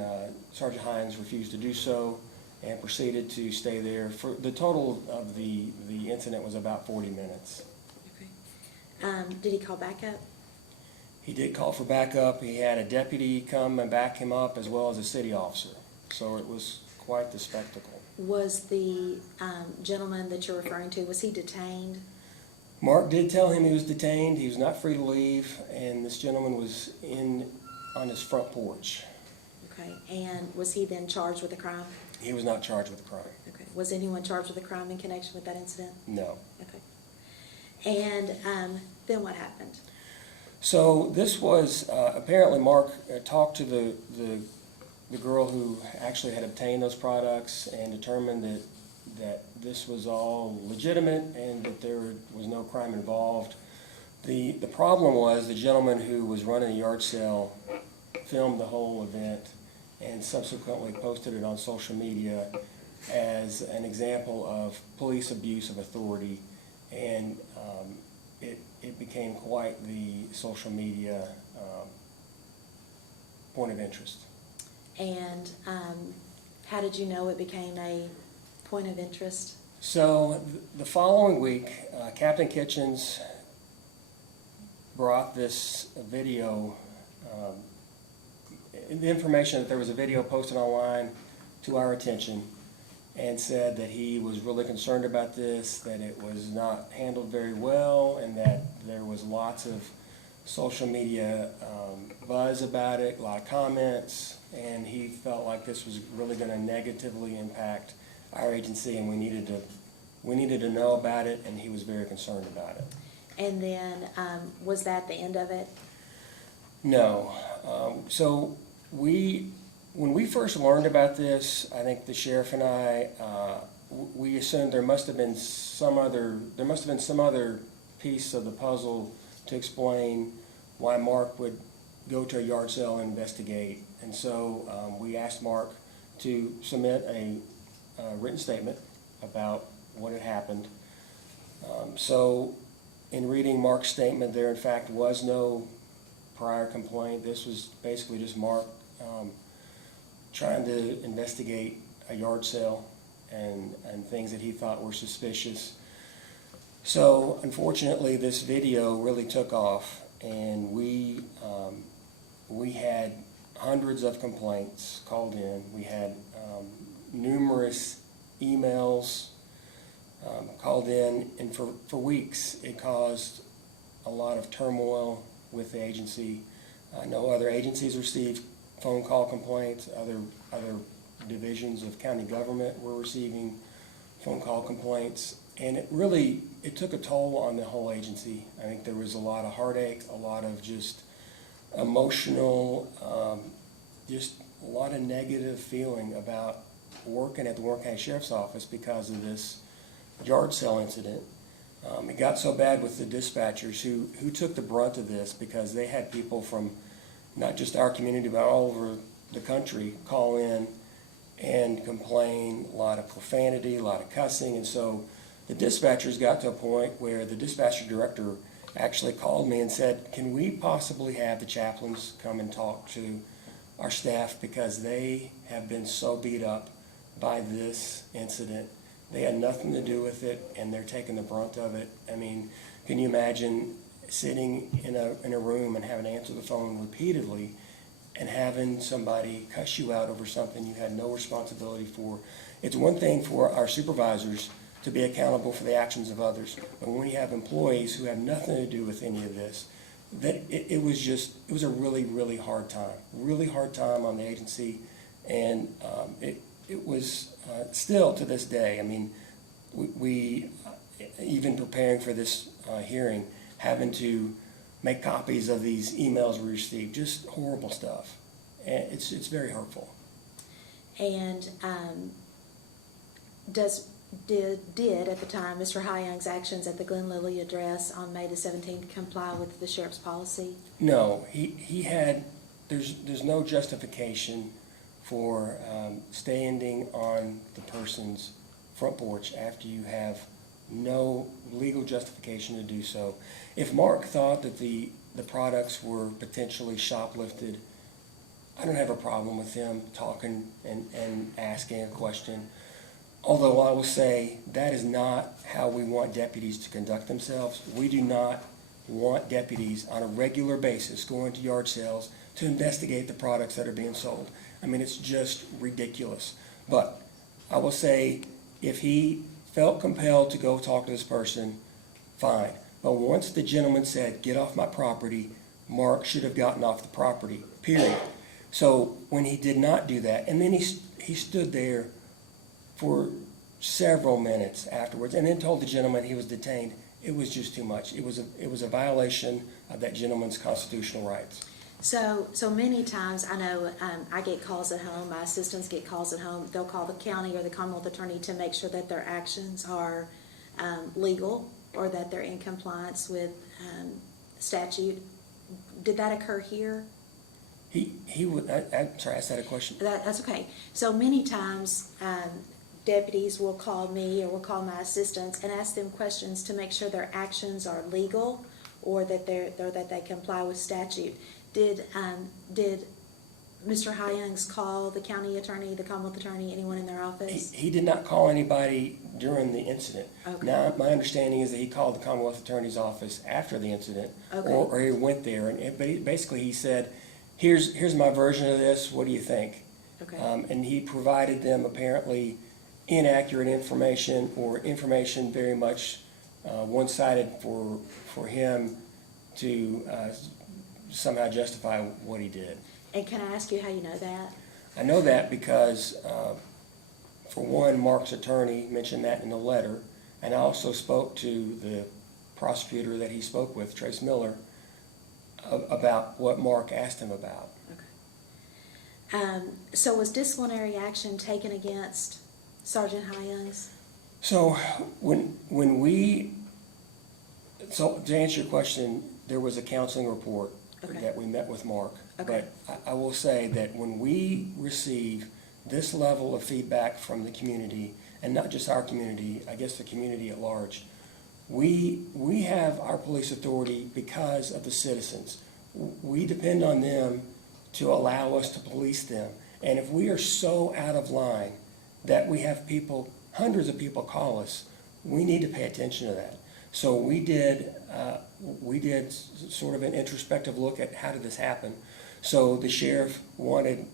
Sergeant Heyungs refused to do so and proceeded to stay there. For the total of the incident was about 40 minutes. Okay. Did he call backup? He did call for backup. He had a deputy come and back him up, as well as a city officer. So it was quite the spectacle. Was the gentleman that you're referring to, was he detained? Mark did tell him he was detained. He was not free to leave, and this gentleman was on his front porch. Okay. And was he then charged with a crime? He was not charged with a crime. Okay. Was anyone charged with a crime in connection with that incident? No. Okay. And then what happened? So this was, apparently Mark talked to the girl who actually had obtained those products and determined that this was all legitimate and that there was no crime involved. The problem was the gentleman who was running the yard sale filmed the whole event and subsequently posted it on social media as an example of police abuse of authority, and it became quite the social media point of interest. And how did you know it became a point of interest? So the following week, Captain Kitchens brought this video, the information that there was a video posted online, to our attention, and said that he was really concerned about this, that it was not handled very well, and that there was lots of social media buzz about it, a lot of comments, and he felt like this was really going to negatively impact our agency, and we needed to know about it, and he was very concerned about it. And then, was that the end of it? No. So when we first learned about this, I think the sheriff and I, we assumed there must have been some other piece of the puzzle to explain why Mark would go to a yard sale and investigate. And so we asked Mark to submit a written statement about what had happened. So in reading Mark's statement, there in fact was no prior complaint. This was basically just Mark trying to investigate a yard sale and things that he thought were suspicious. So unfortunately, this video really took off, and we had hundreds of complaints called in. We had numerous emails called in, and for weeks it caused a lot of turmoil with the agency. I know other agencies received phone call complaints, other divisions of county government were receiving phone call complaints, and it took a toll on the whole agency. I think there was a lot of heartache, a lot of just emotional, just a lot of negative feeling about working at the Warren County Sheriff's Office because of this yard sale incident. It got so bad with the dispatchers who took the brunt of this, because they had people from not just our community but all over the country call in and complain, a lot of profanity, a lot of cussing. And so the dispatchers got to a point where the dispatcher director actually called me and said, can we possibly have the chaplains come and talk to our staff, because they have been so beat up by this incident. They had nothing to do with it, and they're taking the brunt of it. I mean, can you imagine sitting in a room and having to answer the phone repeatedly and having somebody cuss you out over something you had no responsibility for? It's one thing for our supervisors to be accountable for the actions of others, but when we have employees who have nothing to do with any of this, that it was a really, really hard time on the agency, and it was still to this day. I mean, we even preparing for this hearing, having to make copies of these emails we received, just horrible stuff, and it's very hurtful. And did at the time Mr. Heyungs' actions at the Glen Lily address on May the 17th comply with the sheriff's policy? No, he had. There's no justification for standing on the person's front porch after you have no legal justification to do so. If Mark thought that the products were potentially shoplifted, I don't have a problem with him talking and asking a question. Although I will say that is not how we want deputies to conduct themselves. We do not want deputies on a regular basis going to yard sales to investigate the products that are being sold. I mean, it's just ridiculous. But I will say, if he felt compelled to go talk to this person, fine. But once the gentleman said, get off my property, Mark should have gotten off the property, period. So when he did not do that, and then he stood there for several minutes afterwards and then told the gentleman he was detained, it was just too much. It was a violation of that gentleman's constitutional rights. So many times, I know I get calls at home, my assistants get calls at home, they'll call the county or the Commonwealth Attorney to make sure that their actions are legal or that they're in compliance with statute. Did that occur here? He would, I'm sorry, I asked that a question. That's okay. So many times, deputies will call me or will call my assistants and ask them questions to make sure their actions are legal or that they comply with statute. Did Mr. Heyungs call the county attorney, the Commonwealth Attorney, anyone in their office? He did not call anybody during the incident. Okay. Now, my understanding is that he called the Commonwealth Attorney's office after the incident, Okay. or he went there, but basically he said, here's my version of this, what do you think? Okay. And he provided them apparently inaccurate information or information very much one-sided for him to somehow justify what he did. And can I ask you how you know that? I know that because, for one, Mark's attorney mentioned that in the letter, and I also spoke to the prosecutor that he spoke with, Trace Miller, about what Mark asked him about. So was disciplinary action taken against Sergeant Heyungs? So so to answer your question, there was a counseling report Okay. that we met with Mark. Okay. But I will say that when we receive this level of feedback from the community, and not just our community, I guess the community at large, we have our police authority because of the citizens. We depend on them to allow us to police them. And if we are so out of line that we have people, hundreds of people call us, we need to pay attention to that. So we did sort of an introspective look at how did this happen. So the sheriff wanted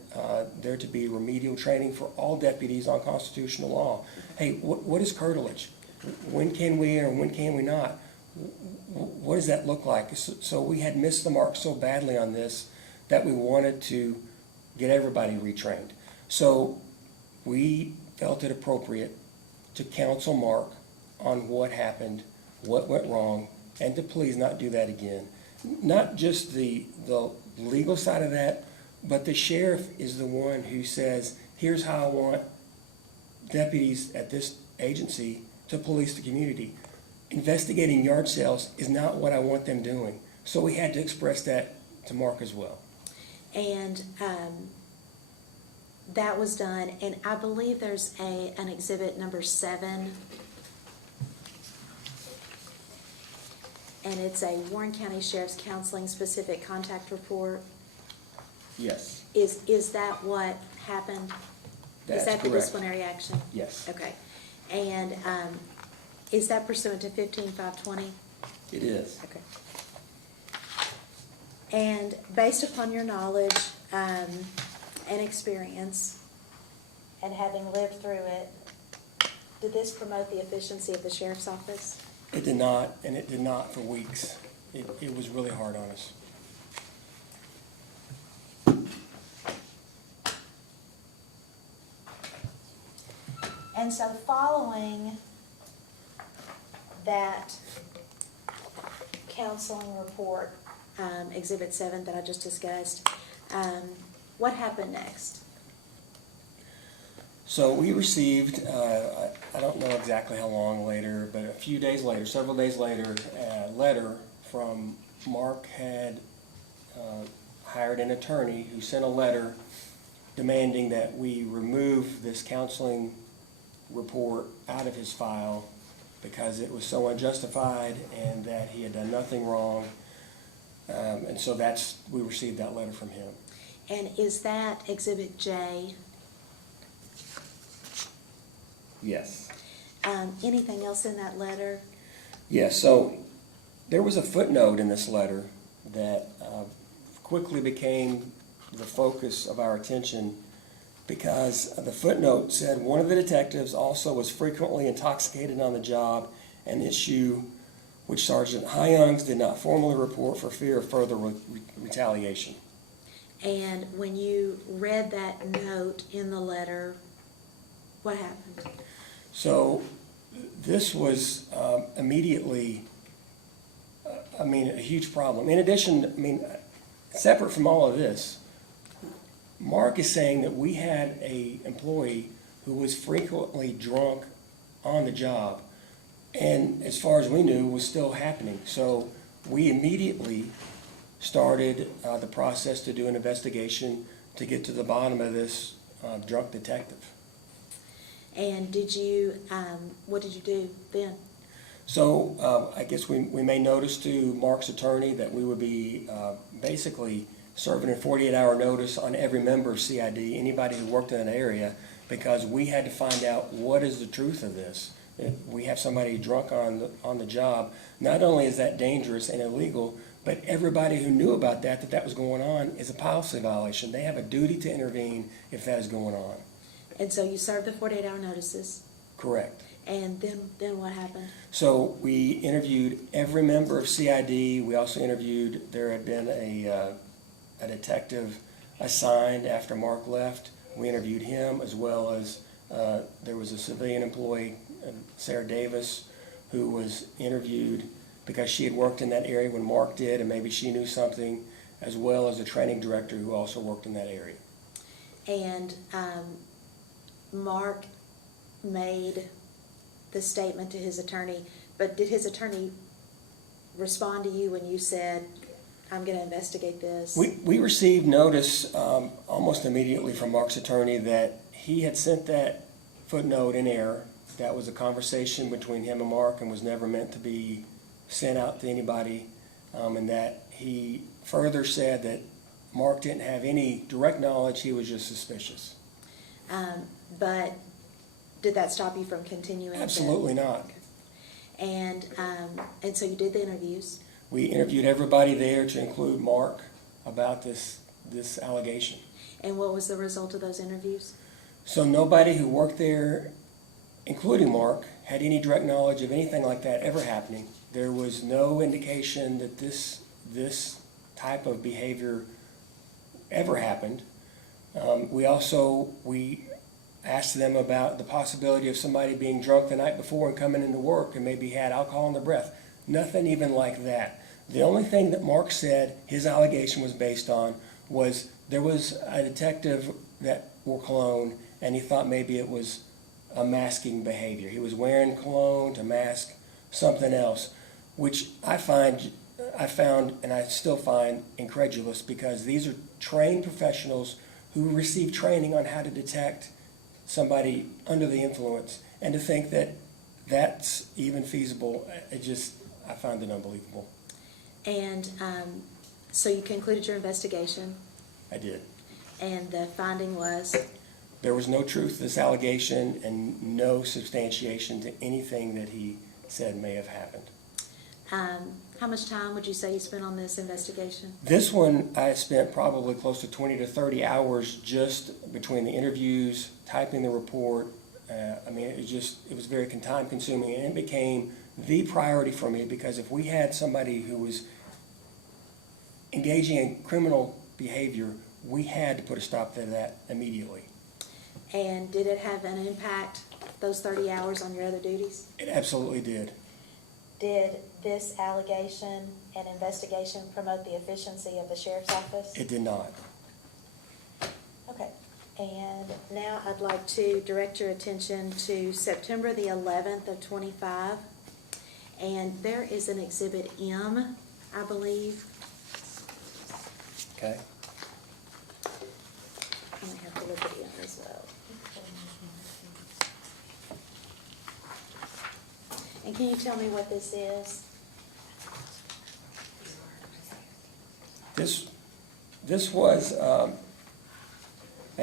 there to be remedial training for all deputies on constitutional law. Hey, what is curtilage? When can we or when can we not? What does that look like? So we had missed the mark so badly on this that we wanted to get everybody retrained. So we felt it appropriate to counsel Mark on what happened, what went wrong, and to please not do that again. Not just the legal side of that, but the sheriff is the one who says, here's how I want deputies at this agency to police the community. Investigating yard sales is not what I want them doing. So we had to express that to Mark as well. And that was done, and I believe there's an exhibit number 7. And it's a Warren County Sheriff's Counseling Specific Contact Report. Yes, Is that what happened? that's Is that the correct. disciplinary action? Yes, Okay. And is that pursuant to 15-520? it is. Okay. And based upon your knowledge and experience, and having lived through it, did this promote the efficiency of the sheriff's office? It did not, and it did not for weeks. It was really hard on us. And so following that counseling report, Exhibit 7 that I just discussed, what happened next? So we received, I don't know exactly how long later, but a few days later, several days later, a letter from Mark had hired an attorney who sent a letter demanding that we remove this counseling report out of his file because it was so unjustified and that he had done nothing wrong. And so we received that letter from him. And is that Exhibit J? Yes. Anything else in that letter? Yes, so there was a footnote in this letter that quickly became the focus of our attention because the footnote said one of the detectives also was frequently intoxicated on the job, an issue which Sergeant Heyungs did not formally report for fear of further retaliation. And when you read that note in the letter, what happened? So this was immediately, a huge problem. In addition, separate from all of this, Mark is saying that we had an employee who was frequently drunk on the job, and as far as we knew, was still happening. So we immediately started the process to do an investigation to get to the bottom of this drunk detective. And what did you do then? So I guess we made notice to Mark's attorney that we would be basically serving a 48-hour notice on every member of CID, anybody who worked in an area, because we had to find out what is the truth of this. If we have somebody drunk on the job, not only is that dangerous and illegal, but everybody who knew about that was going on is a policy violation. They have a duty to intervene if that is going on. And so you served the 48-hour notices, Correct. And then what happened? So we interviewed every member of CID. We also interviewed, there had been a detective assigned after Mark left. We interviewed him, as well as there was a civilian employee, Sarah Davis, who was interviewed because she had worked in that area when Mark did, and maybe she knew something, as well as a training director who also worked in that area. And Mark made the statement to his attorney, but did his attorney respond to you when you said, I'm going to investigate this? We received notice almost immediately from Mark's attorney that he had sent that footnote in error. That was a conversation between him and Mark and was never meant to be sent out to anybody. And that he further said that Mark didn't have any direct knowledge, he was just suspicious. But did that stop you from continuing? Absolutely not. And so you did the interviews. We interviewed everybody there to include Mark about this allegation. And what was the result of those interviews? So nobody who worked there, including Mark, had any direct knowledge of anything like that ever happening. There was no indication that this type of behavior ever happened. We asked them about the possibility of somebody being drunk the night before and coming into work and maybe had alcohol in their breath. Nothing even like that. The only thing that Mark said his allegation was based on was there was a detective that wore cologne and he thought maybe it was a masking behavior. He was wearing cologne to mask something else, which I found and I still find incredulous, because these are trained professionals who receive training on how to detect somebody under the influence, and to think that that's even feasible, I find it unbelievable. And so you concluded your investigation, I did. and the finding was? There was no truth to this allegation and no substantiation to anything that he said may have happened. How much time would you say you spent on this investigation? This one, I spent probably close to 20 to 30 hours just between the interviews, typing the report. It was very time consuming, and it became the priority for me, because if we had somebody who was engaging in criminal behavior, we had to put a stop to that immediately. And did it have an impact, those 30 hours, on your other duties? It absolutely did. Did this allegation and investigation promote the efficiency of the sheriff's office? It did not. Okay, and now I'd like to direct your attention to September the 11th of '25. And there is an Exhibit M, I believe. Okay. I may have to look at M as well. And can you tell me what this is? This was an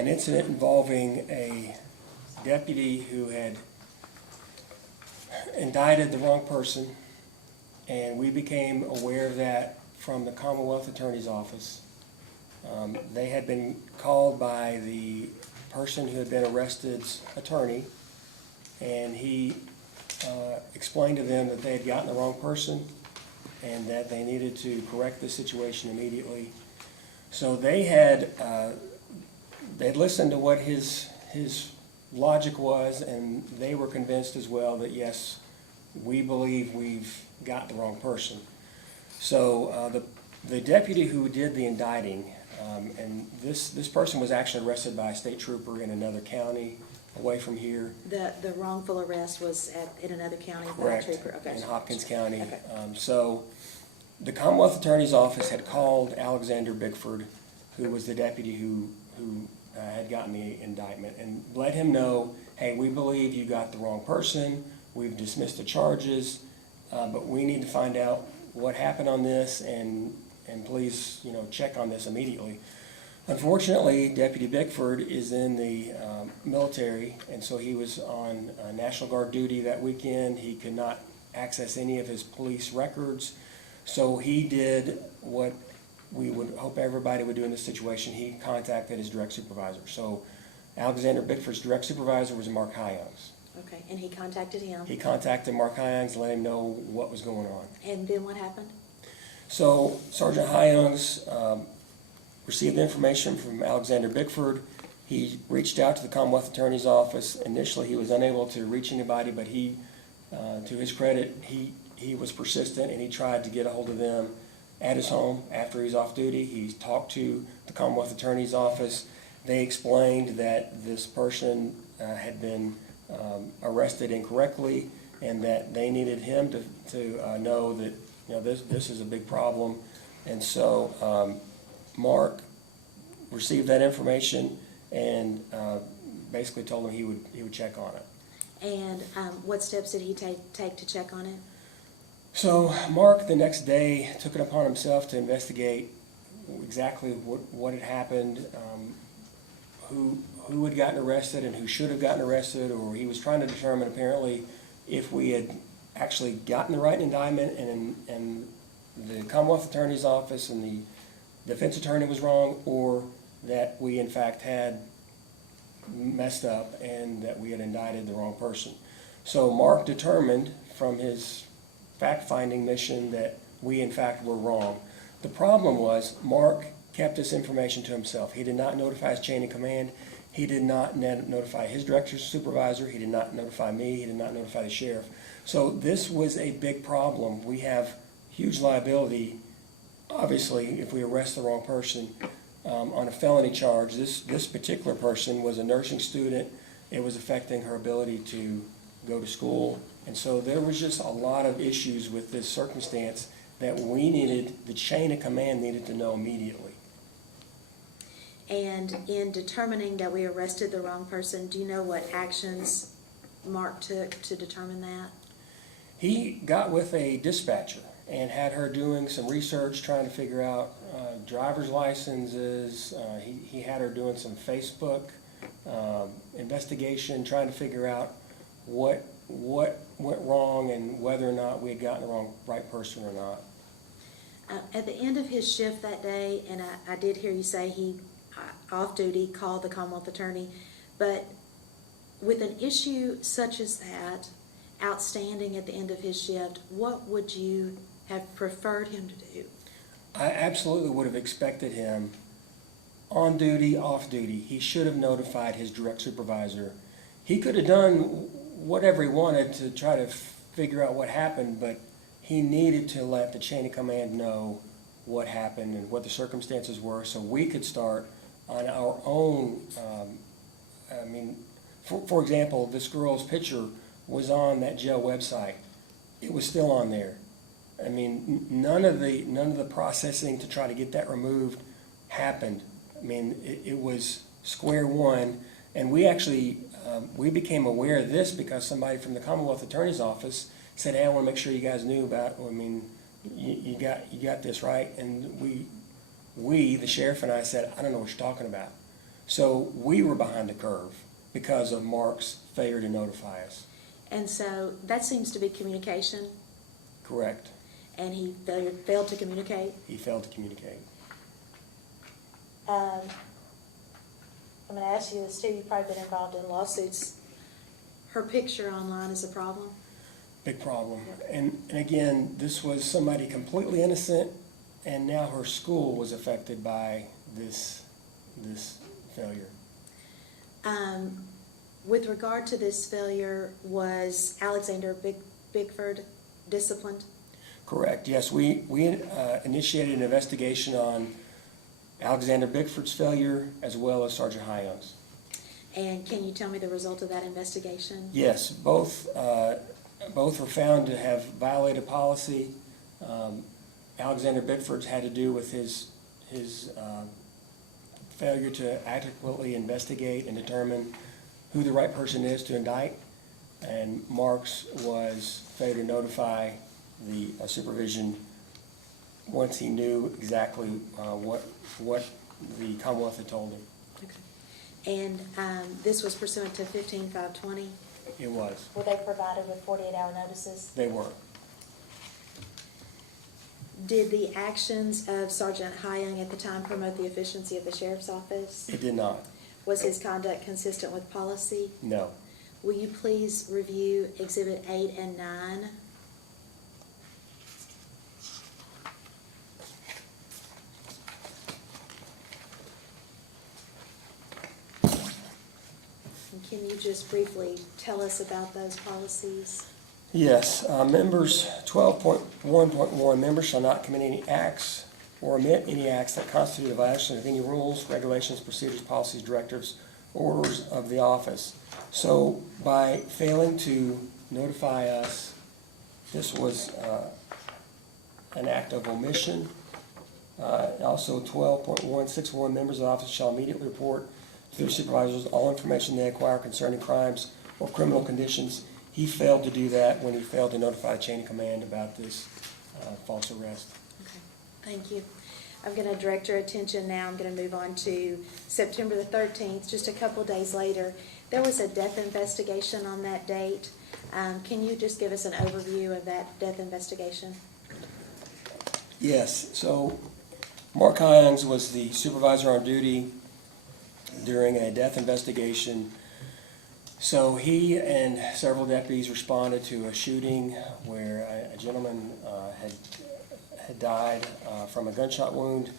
incident involving a deputy who had indicted the wrong person, and we became aware of that from the Commonwealth Attorney's Office. They had been called by the person who had been arrested's attorney, and he explained to them that they had gotten the wrong person and that they needed to correct the situation immediately. So they'd listened to what his logic was, and they were convinced as well that, yes, we believe we've got the wrong person. So the deputy who did the indicting, and this person was actually arrested by a state trooper in another county away from here. The wrongful arrest was in another county by a Correct, trooper? Okay. in Hopkins County. Okay. So the Commonwealth Attorney's Office had called Alexander Bickford, who was the deputy who had gotten the indictment, and let him know, hey, we believe you got the wrong person, we've dismissed the charges, but we need to find out what happened on this, and please, check on this immediately. Unfortunately, Deputy Bickford is in the military, and so he was on National Guard duty that weekend. He could not access any of his police records, so he did what we would hope everybody would do in this situation. He contacted his direct supervisor. So Alexander Bickford's direct supervisor was Mark Heyungs. Okay, and he contacted him, He contacted Mark Heyungs, let him know what was going on. and then what happened? So Sergeant Heyungs received information from Alexander Bickford. He reached out to the Commonwealth Attorney's Office. Initially, he was unable to reach anybody, but he, to his credit, he was persistent and he tried to get a hold of them at his home after he was off duty. He talked to the Commonwealth Attorney's Office. They explained that this person had been arrested incorrectly and that they needed him to know that, you know, this is a big problem. And so Mark received that information and basically told him he would check on it. And what steps did he take to check on it? So Mark, the next day, took it upon himself to investigate exactly what had happened, who had gotten arrested and who should have gotten arrested, or he was trying to determine apparently if we had actually gotten the right indictment and the Commonwealth Attorney's Office and the defense attorney was wrong, or that we in fact had messed up and that we had indicted the wrong person. So Mark determined from his fact-finding mission that we in fact were wrong. The problem was Mark kept this information to himself. He did not notify his chain of command. He did not notify his director supervisor. He did not notify me. He did not notify the sheriff. So this was a big problem. We have huge liability, obviously, if we arrest the wrong person on a felony charge. This particular person was a nursing student. It was affecting her ability to go to school. And so there was just a lot of issues with this circumstance that we needed, the chain of command needed to know immediately. And in determining that we arrested the wrong person, do you know what actions Mark took to determine that? He got with a dispatcher and had her doing some research, trying to figure out driver's licenses. He had her doing some Facebook investigation, trying to figure out what went wrong and whether or not we had gotten the right person or not. At the end of his shift that day, and I did hear you say he, off duty, called the Commonwealth Attorney, but with an issue such as that outstanding at the end of his shift, what would you have preferred him to do? I absolutely would have expected him on duty, off duty. He should have notified his direct supervisor. He could have done whatever he wanted to try to figure out what happened, but he needed to let the chain of command know what happened and what the circumstances were so we could start on our own. For example, this girl's picture was on that jail website. It was still on there. I mean, none of the processing to try to get that removed happened. I mean, it was square one, and we actually we became aware of this because somebody from the Commonwealth Attorney's Office said, "Hey, I want to make sure you guys knew about. I mean, you got this right." And we, the sheriff and I, said, "I don't know what you're talking about." So we were behind the curve because of Mark's failure to notify us. And so that seems to be communication, Correct. and he failed to communicate. He failed to communicate. I'm going to ask you this too. You've probably been involved in lawsuits. Her picture online is a problem. Big problem. And again, this was somebody completely innocent, and now her school was affected by this failure. With regard to this failure, was Alexander Bickford disciplined? Correct. Yes, we initiated an investigation on Alexander Bickford's failure as well as Sergeant Heyungs. And can you tell me the result of that investigation? Yes, both were found to have violated policy. Alexander Bickford's had to do with his failure to adequately investigate and determine who the right person is to indict, and Mark's was failure to notify the supervision once he knew exactly what the Commonwealth had told him. Okay. And this was pursuant to 15-520? It was. Were they provided with 48-hour notices? They were. Did the actions of Sergeant Heyung at the time promote the efficiency of the sheriff's office? It did not. Was his conduct consistent with policy? No. Will you please review Exhibit 8 and 9? And can you just briefly tell us about those policies? Yes, members, 12.1.1, members shall not commit any acts or omit any acts that constitute a violation of any rules, regulations, procedures, policies, directives, orders of the office. So by failing to notify us, this was an act of omission. Also 12.161, members of the office shall immediately report to their supervisors all information they acquire concerning crimes or criminal conditions. He failed to do that when he failed to notify the chain of command about this false arrest. Okay, thank you. I'm going to direct your attention now. I'm going to move on to September the 13th, just a couple days later. There was a death investigation on that date. Can you just give us an overview of that death investigation? Yes, so Mark Heyungs was the supervisor on duty during a death investigation. So he and several deputies responded to a shooting where a gentleman had died from a gunshot wound.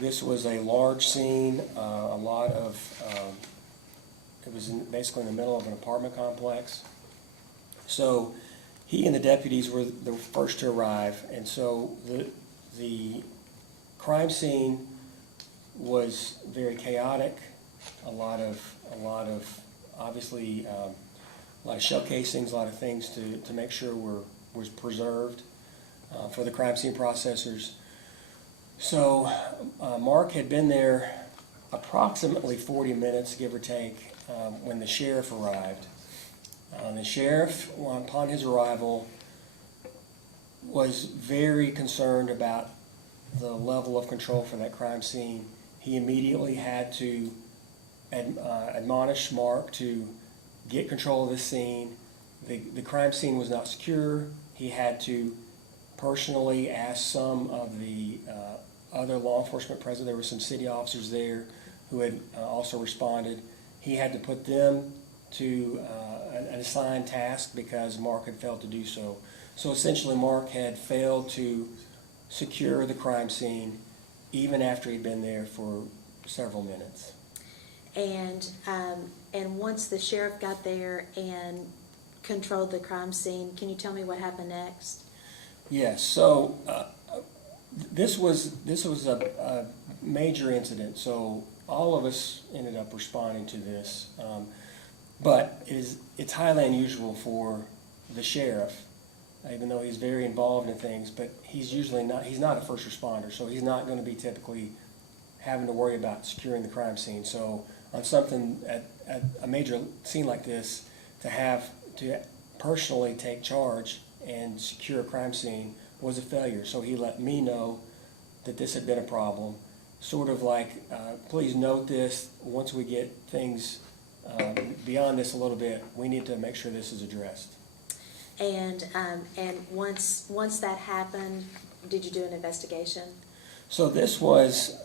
This was a large scene, a lot of, it was basically in the middle of an apartment complex. So he and the deputies were the first to arrive, and so the crime scene was very chaotic. A lot of obviously a lot of shell casings, a lot of things to make sure was preserved for the crime scene processors. So Mark had been there approximately 40 minutes, give or take, when the sheriff arrived. The sheriff, upon his arrival, was very concerned about the level of control for that crime scene. He immediately had to admonish Mark to get control of the scene. The crime scene was not secure. He had to personally ask some of the other law enforcement present. There were some city officers there who had also responded. He had to put them to an assigned task because Mark had failed to do so. So essentially Mark had failed to secure the crime scene even after he'd been there for several minutes. And once the sheriff got there and controlled the crime scene, can you tell me what happened next? Yes, so this was a major incident, so all of us ended up responding to this. But it's highly unusual for the sheriff, even though he's very involved in things, but he's not a first responder, so he's not going to be typically having to worry about securing the crime scene. So on something at a major scene like this, to personally take charge and secure a crime scene was a failure. So he let me know that this had been a problem, sort of like, please note this, once we get things beyond this a little bit, we need to make sure this is addressed. And once that happened, did you do an investigation? So this was,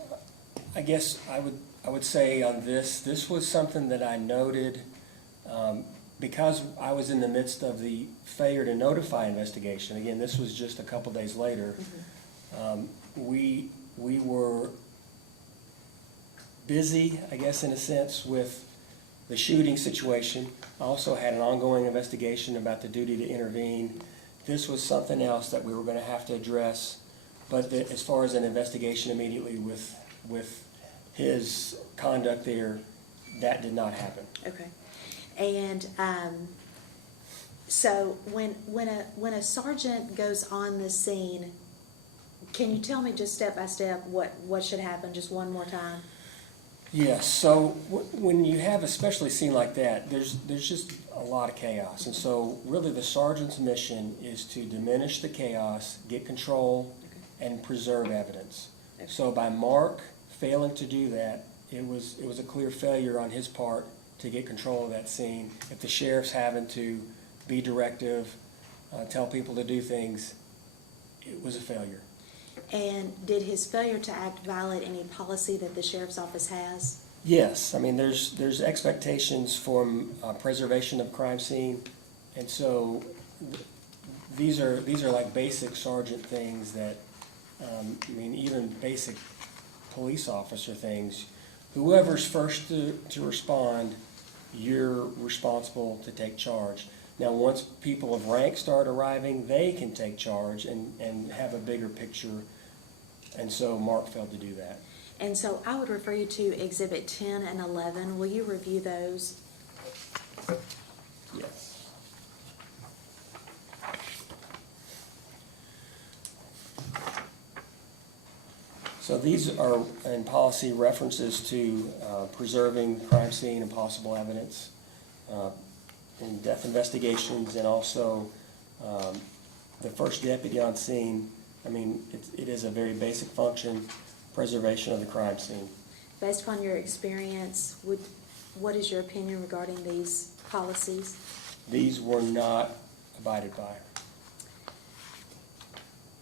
I guess I would say on this was something that I noted because I was in the midst of the failure to notify investigation. Again, this was just a couple days later. We were busy, I guess, in a sense, with the shooting situation. I also had an ongoing investigation about the duty to intervene. This was something else that we were going to have to address. But as far as an investigation immediately with his conduct there, that did not happen. Okay. And so when a sergeant goes on the scene, can you tell me just step by step what should happen just one more time? Yes, so when you have especially a scene like that, there's just a lot of chaos. And so really the sergeant's mission is to diminish the chaos, get control, and preserve evidence. So by Mark failing to do that, it was a clear failure on his part to get control of that scene. If the sheriff's having to be directive, tell people to do things, it was a failure. And did his failure to act violate any policy that the sheriff's office has? Yes, I mean, there's expectations from preservation of crime scene, and so these are like basic sergeant things that, I mean, even basic police officer things. Whoever's first to respond, you're responsible to take charge. Now, once people of rank start arriving, they can take charge and have a bigger picture, and so Mark failed to do that. And so I would refer you to Exhibit 10 and 11. Will you review those? Yes. So these are in policy references to preserving crime scene and possible evidence in death investigations, and also the first deputy on scene. I mean, it is a very basic function, preservation of the crime scene. Based upon your experience, what is your opinion regarding these policies? These were not abided by.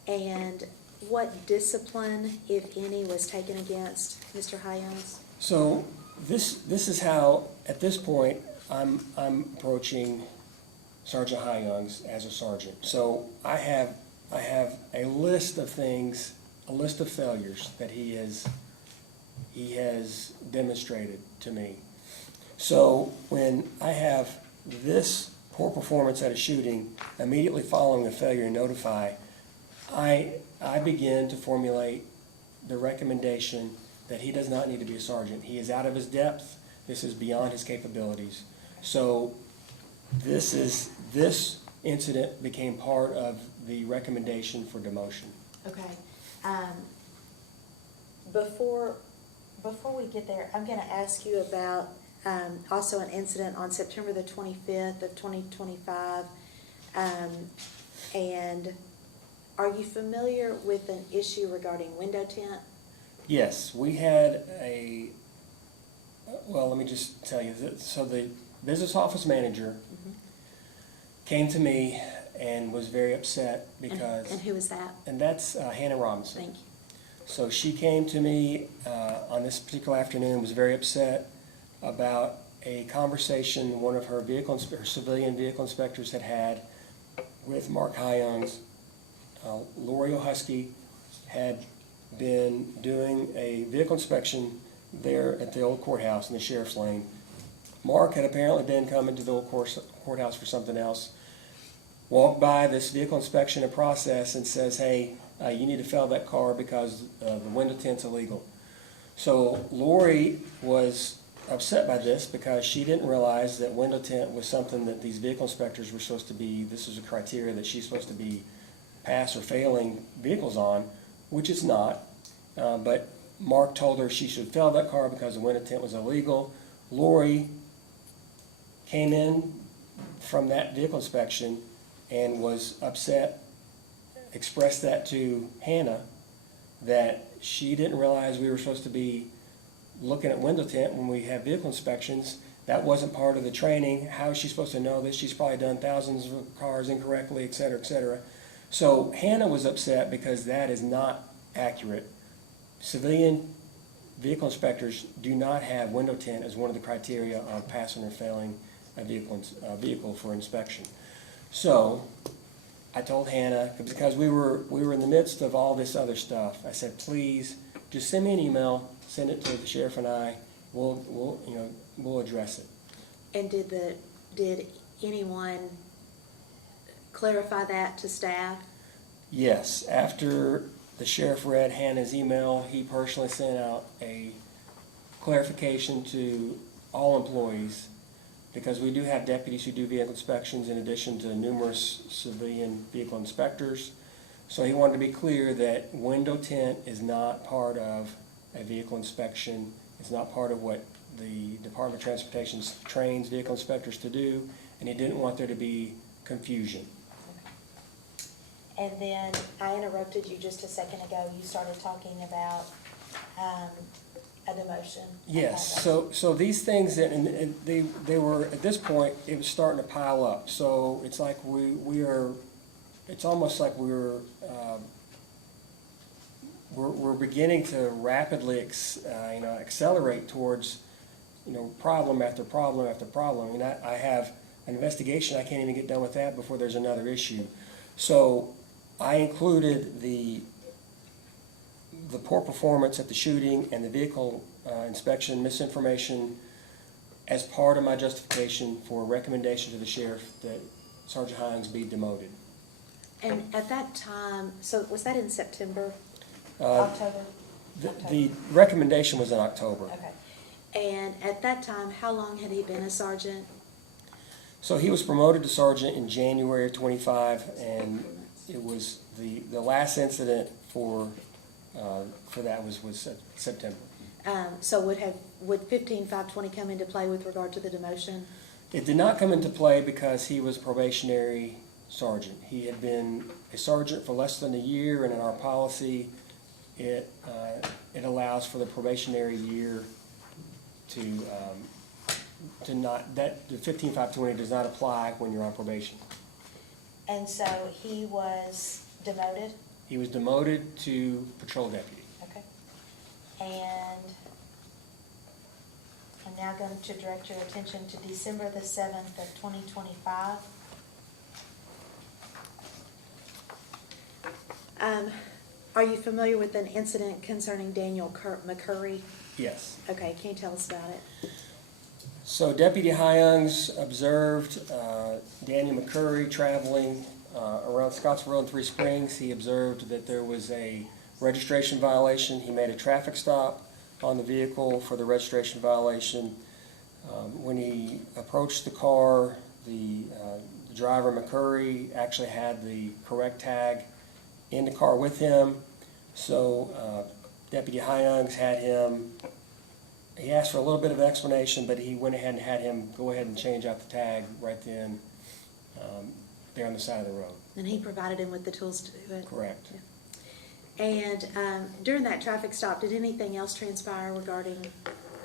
And what discipline, if any, was taken against Mr. Heyungs? So this is how, at this point, I'm approaching Sergeant Heyungs as a sergeant. So I have a list of things, a list of failures that he has demonstrated to me. So when I have this poor performance at a shooting, immediately following a failure to notify, I begin to formulate the recommendation that he does not need to be a sergeant. He is out of his depth. This is beyond his capabilities. So this incident became part of the recommendation for demotion. Okay. Before we get there, I'm going to ask you about also an incident on September the 25th of 2025. And are you familiar with an issue regarding window tint? Yes, we had well, let me just tell you, so the business office manager came to me and was very upset because... And who was that? And that's Hannah Robinson. Thank you. So she came to me on this particular afternoon, was very upset about a conversation one of her civilian vehicle inspectors had with Mark Heyungs. Lori O'Husky had been doing a vehicle inspection there at the old courthouse in the sheriff's lane. Mark had apparently been coming to the old courthouse for something else, walked by this vehicle inspection and process and says, hey, you need to fill that car because the window tint's illegal. So Lori was upset by this because she didn't realize that window tint was something that these vehicle inspectors were supposed to be, this was a criteria that she's supposed to be pass or failing vehicles on, which it's not. But Mark told her she should fill that car because the window tint was illegal. Lori came in from that vehicle inspection and was upset, expressed that to Hannah, that she didn't realize we were supposed to be looking at window tint when we have vehicle inspections. That wasn't part of the training. How is she supposed to know this? She's probably done thousands of cars incorrectly, et cetera, et cetera. So Hannah was upset because that is not accurate. Civilian vehicle inspectors do not have window tint as one of the criteria on passing or failing a vehicle for inspection. So I told Hannah, because we were in the midst of all this other stuff, I said, please just send me an email, send it to the sheriff and I. We'll address it. And did anyone clarify that to staff? Yes, after the sheriff read Hannah's email, he personally sent out a clarification to all employees, because we do have deputies who do vehicle inspections in addition to numerous civilian vehicle inspectors. So he wanted to be clear that window tint is not part of a vehicle inspection. It's not part of what the Department of Transportation trains vehicle inspectors to do, and he didn't want there to be confusion. And then I interrupted you just a second ago. You started talking about a demotion. Yes, so these things, and they were, at this point, it was starting to pile up. So it's like it's almost like we're beginning to rapidly accelerate towards problem after problem after problem. And I have an investigation, I can't even get done with that before there's another issue. So I included the poor performance at the shooting and the vehicle inspection misinformation as part of my justification for a recommendation to the sheriff that Sergeant Heyungs be demoted. And at that time, so was that in September, Uh, October? The recommendation was in October. Okay. And at that time, how long had he been a sergeant? So he was promoted to sergeant in January of '25, and it was the last incident for that was September. So would 15.520 come into play with regard to the demotion? It did not come into play because he was probationary sergeant. He had been a sergeant for less than a year, and in our policy, it allows for the probationary year to not, that the 15.520 does not apply when you're on probation. And so he was demoted? He was demoted to patrol deputy. Okay. And I'm now going to direct your attention to December the 7th of 2025. Are you familiar with an incident concerning Daniel McCurry? Yes. Okay, can you tell us about it? So Deputy Heyungs observed Daniel McCurry traveling around Scottsboro and Three Springs. He observed that there was a registration violation. He made a traffic stop on the vehicle for the registration violation. When he approached the car, the driver, McCurry, actually had the correct tag in the car with him. So Deputy Heyungs had him, he asked for a little bit of explanation, but he went ahead and had him go ahead and change out the tag right then, there on the side of the road. And he provided him with the tools to do it? Correct. And during that traffic stop, did anything else transpire regarding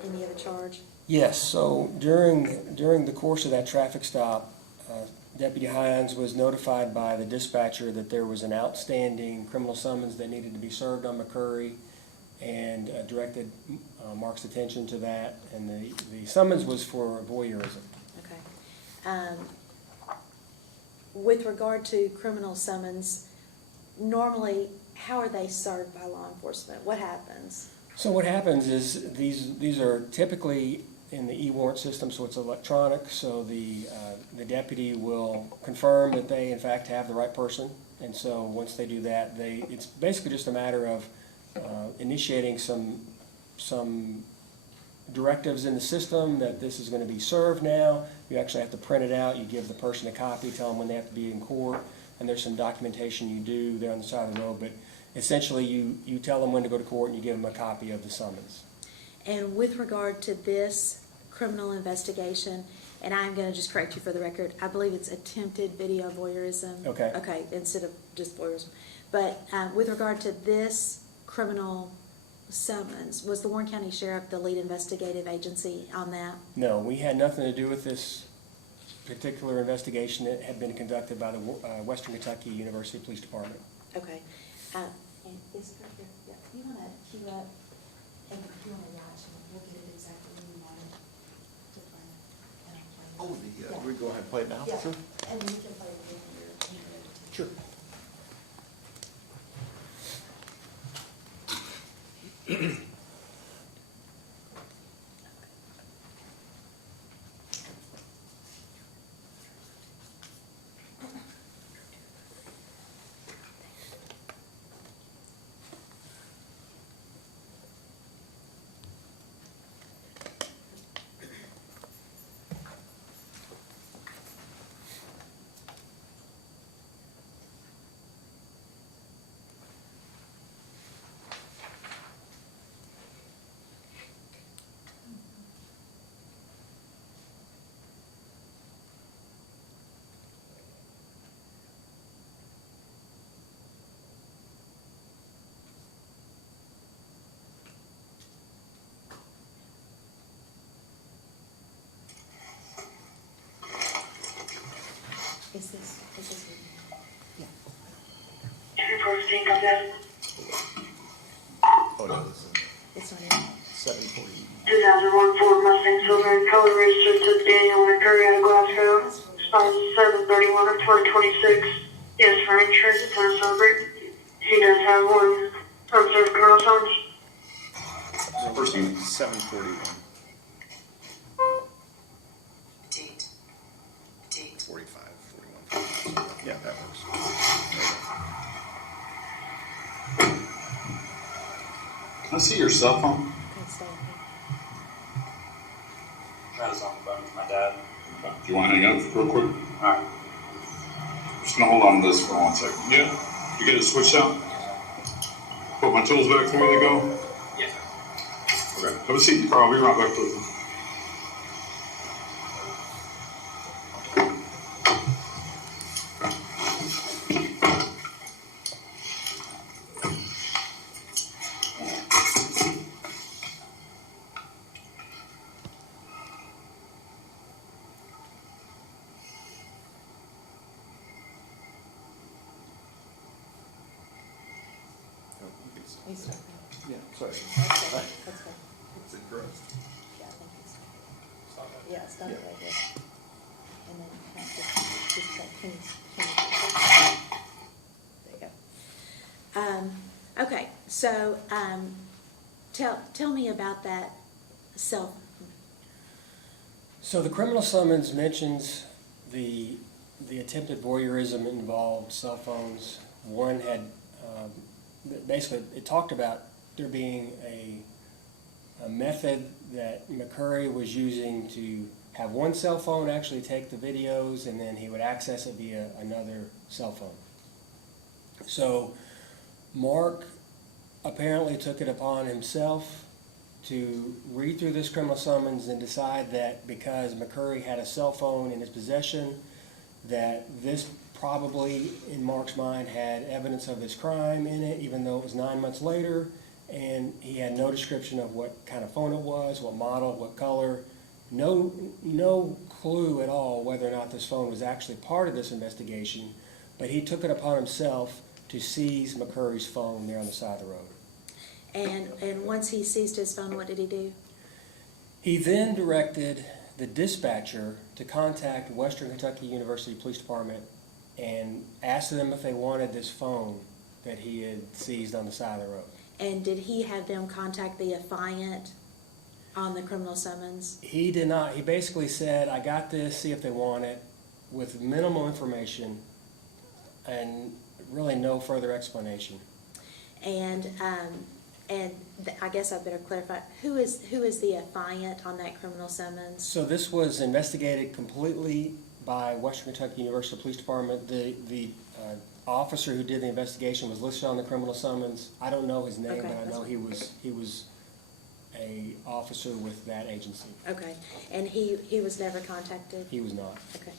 any other charge? Yes, so during the course of that traffic stop, Deputy Heyungs was notified by the dispatcher that there was an outstanding criminal summons that needed to be served on McCurry, and directed Mark's attention to that, and the summons was for voyeurism. Okay. With regard to criminal summons, normally, how are they served by law enforcement? What happens? So what happens is these are typically in the e-warrant system, so it's electronic, so the deputy will confirm that they in fact have the right person, and so once they do that, it's basically just a matter of initiating some directives in the system that this is going to be served now. You actually have to print it out, you give the person a copy, tell them when they have to be in court, and there's some documentation you do there on the side of the road, but essentially you tell them when to go to court and you give them a copy of the summons. And with regard to this criminal investigation, and I'm going to just correct you for the record, I believe it's attempted video voyeurism. Okay. Okay, instead of just voyeurism. But with regard to this criminal summons, was the Warren County Sheriff the lead investigative agency on that? No, we had nothing to do with this particular investigation. It had been conducted by the Western Kentucky University Police Department. Okay. And is it right here? Yeah. You want to queue up, and if you want to watch, and we'll get it exactly when you want it to play. And I'll play it. we go ahead and play it now? Yeah, and then you can play it with your. Sure. Is this? Yeah. Oh, no, this is It's not in. 7:40. 2001 Ford Mustang Silver in color registered to Daniel McCurry out of Glasgow. Expires 7/31 of 2026. Yes, for insurance it's on Celebrate. He does have one unserved criminal summons. First one, 7/41. Date. 45, 41. Yeah, that works. Can I see your cell phone? Okay, stay up Travis on the phone with my dad. Do you want to hang up real quick? Alright. Just gonna hold on to this for 1 second. Yeah? You get it switched out? Put my tools back for me to go? Yes, sir. Okay. Have a seat, Carl. I'll be right back, please. here. Yeah, sorry. That's good. It's a gross. Yeah, I think it's. Yeah, stop it right here. And then just can you. There you go. Okay, so, tell me about that cell. So the criminal summons mentions the attempted voyeurism involved cell phones. One had, basically, it talked about there being a method that McCurry was using to have one cell phone actually take the videos, and then he would access it via another cell phone. So Mark apparently took it upon himself to read through this criminal summons and decide that because McCurry had a cell phone in his possession, that this probably, in Mark's mind, had evidence of his crime in it, even though it was 9 months later, and he had no description of what kind of phone it was, what model, what color, no clue at all whether or not this phone was actually part of this investigation, but he took it upon himself to seize McCurry's phone there on the side of the road. And once he seized his phone, what did he do? He then directed the dispatcher to contact Western Kentucky University Police Department and asked them if they wanted this phone that he had seized on the side of the road. And did he have them contact the affiant on the criminal summons? He did not. He basically said, I got this, see if they want it, with minimal information and really no further explanation. And I guess I better clarify, who is the affiant on that criminal summons? So this was investigated completely by Western Kentucky University Police Department. The officer who did the investigation was listed on the criminal summons. I don't know his name, Okay, but I know that's he was a officer with that agency. Okay, and he was never contacted? He was not. Okay.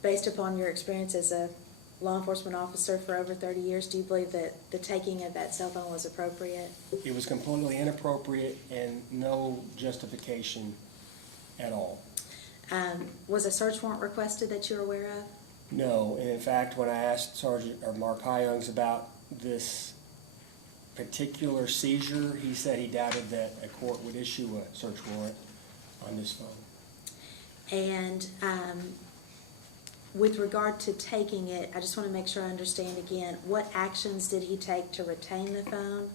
Based upon your experience as a law enforcement officer for over 30 years, do you believe that the taking of that cell phone was appropriate? It was completely inappropriate and no justification at all. Was a search warrant requested that you're aware of? No, and in fact, when I asked Sergeant or Mark Heyungs about this particular seizure, he said he doubted that a court would issue a search warrant on this phone. And with regard to taking it, I just want to make sure I understand again, what actions did he take to retain the phone?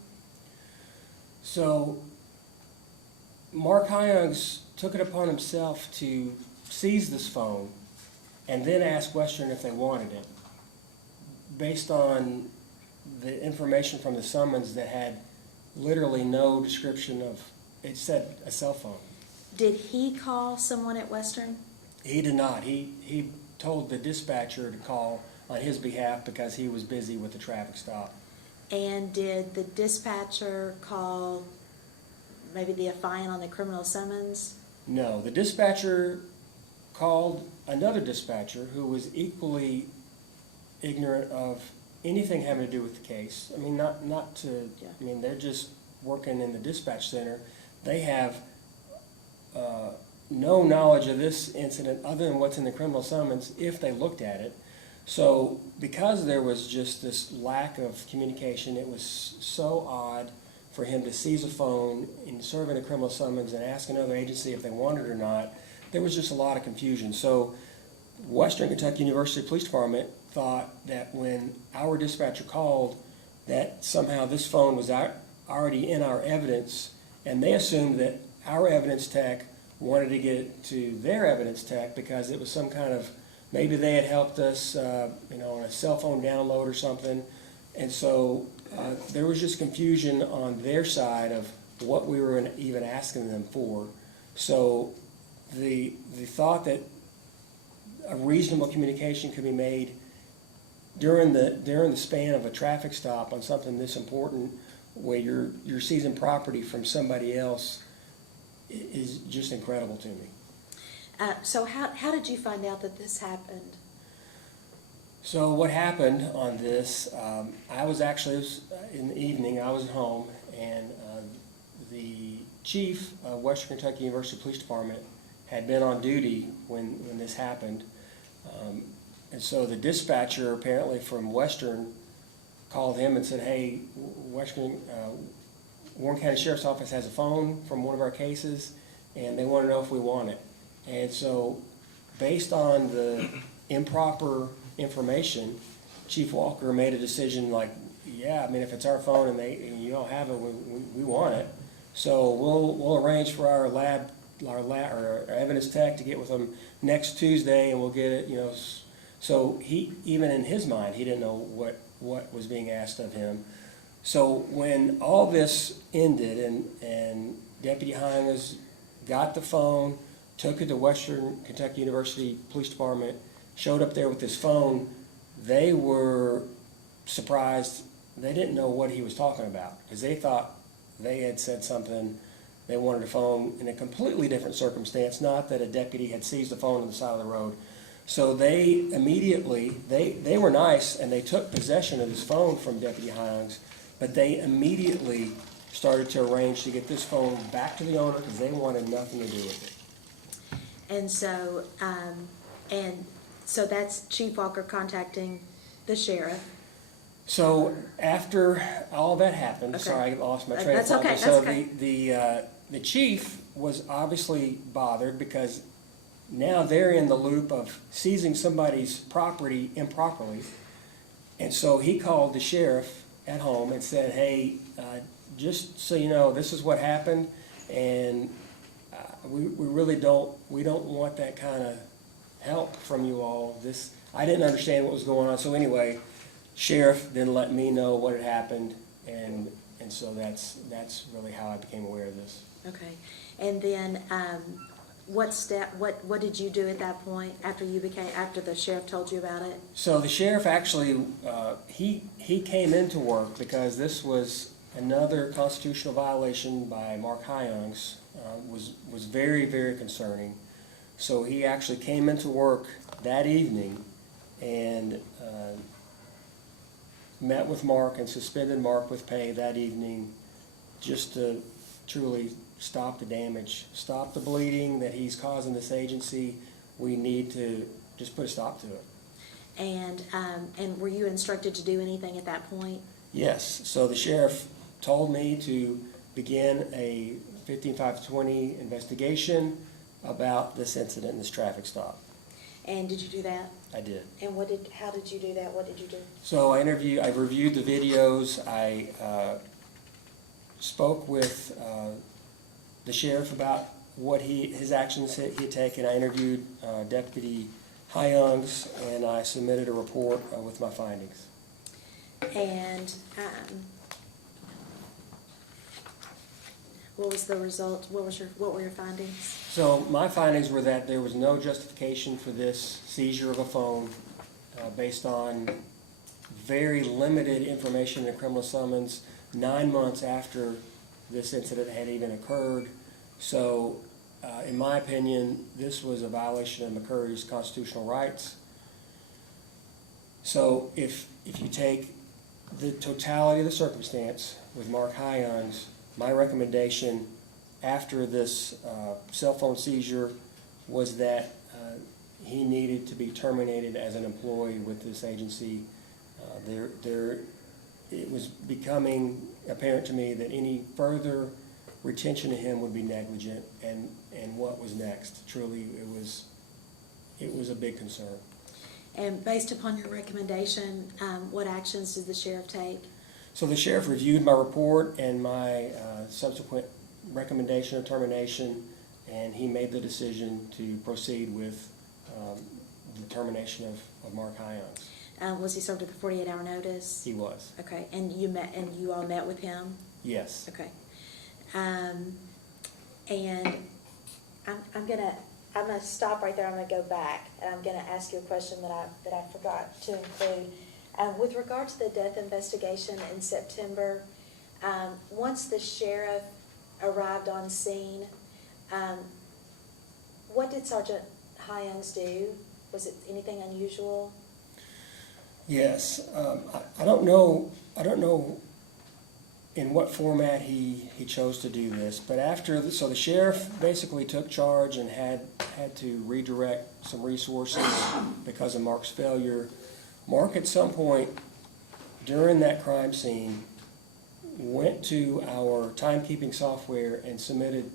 So Mark Heyungs took it upon himself to seize this phone and then ask Western if they wanted it, based on the information from the summons that had literally no description of, it said a cell phone. Did he call someone at Western? He did not. He told the dispatcher to call on his behalf because he was busy with the traffic stop. And did the dispatcher call maybe the affiant on the criminal summons? No, the dispatcher called another dispatcher who was equally ignorant of anything having to do with the case. I mean, not to, Yeah. I mean, they're just working in the dispatch center. They have no knowledge of this incident other than what's in the criminal summons if they looked at it. So because there was just this lack of communication, it was so odd for him to seize a phone and serve in a criminal summons and ask another agency if they wanted it or not, there was just a lot of confusion. So Western Kentucky University Police Department thought that when our dispatcher called, that somehow this phone was already in our evidence, and they assumed that our evidence tech wanted to get it to their evidence tech because it was some kind of, maybe they had helped us, on a cell phone download or something. And so there was just confusion on their side of what we were even asking them for. So the thought that a reasonable communication could be made during the span of a traffic stop on something this important, where you're seizing property from somebody else, is just incredible to me. So how did you find out that this happened? So what happened on this, I was actually, in the evening, I was at home, and the chief of Western Kentucky University Police Department had been on duty when this happened. And so the dispatcher, apparently from Western, called him and said, hey, Warren County Sheriff's Office has a phone from one of our cases, and they want to know if we want it. And so, based on the improper information, Chief Walker made a decision like, yeah, I mean, if it's our phone and you don't have it, we want it. So we'll arrange for our evidence tech to get with them next Tuesday, and we'll get it, So he, even in his mind, he didn't know what was being asked of him. So when all this ended and Deputy Heyungs got the phone, took it to Western Kentucky University Police Department, showed up there with his phone, they were surprised. They didn't know what he was talking about because they thought they had said something. They wanted a phone in a completely different circumstance, not that a deputy had seized a phone on the side of the road. So they immediately, they were nice and they took possession of this phone from Deputy Heyungs, but they immediately started to arrange to get this phone back to the owner because they wanted nothing to do with it. And so that's Chief Walker contacting the sheriff. So after all that happened, Okay. sorry, I lost my train of That's thought. okay, So that's okay. the chief was obviously bothered because now they're in the loop of seizing somebody's property improperly. And so he called the sheriff at home and said, hey, just so you know, this is what happened, and we really don't want that kind of help from you all. I didn't understand what was going on. So anyway, sheriff then let me know what had happened, and so that's really how I became aware of this. Okay. And then what did you do at that point after the sheriff told you about it? So the sheriff actually, he came into work because this was another constitutional violation by Mark Heyungs, was very, very concerning. So he actually came into work that evening and met with Mark and suspended Mark with pay that evening just to truly stop the damage, stop the bleeding that he's causing this agency. We need to just put a stop to it. And were you instructed to do anything at that point? Yes, so the sheriff told me to begin a 15520 investigation about this incident, this traffic stop. And did you do that? I did. And how did you do that? What did you do? So I reviewed the videos. I spoke with the sheriff about what his actions he had taken. I interviewed Deputy Heyungs, and I submitted a report with my findings. And what was the result? What were your findings? So my findings were that there was no justification for this seizure of a phone based on very limited information in a criminal summons 9 months after this incident had even occurred. So in my opinion, this was a violation of McCurry's constitutional rights. So if you take the totality of the circumstance with Mark Heyungs, my recommendation after this cell phone seizure was that he needed to be terminated as an employee with this agency. it was becoming apparent to me that any further retention of him would be negligent, and what was next. Truly, it was a big concern. And based upon your recommendation, what actions did the sheriff take? So the sheriff reviewed my report and my subsequent recommendation of termination, and he made the decision to proceed with the termination of Mark Heyungs. Was he served with a 48-hour notice? He was. Okay, and you all met with him? Yes. Okay. And I'm gonna stop right there. I'm gonna go back, and I'm gonna ask you a question that I forgot to include. With regard to the death investigation in September, once the sheriff arrived on scene, what did Sergeant Heyungs do? Was it anything unusual? Yes. I don't know in what format he chose to do this, but so the sheriff basically took charge and had to redirect some resources because of Mark's failure. Mark, at some point during that crime scene, went to our timekeeping software and submitted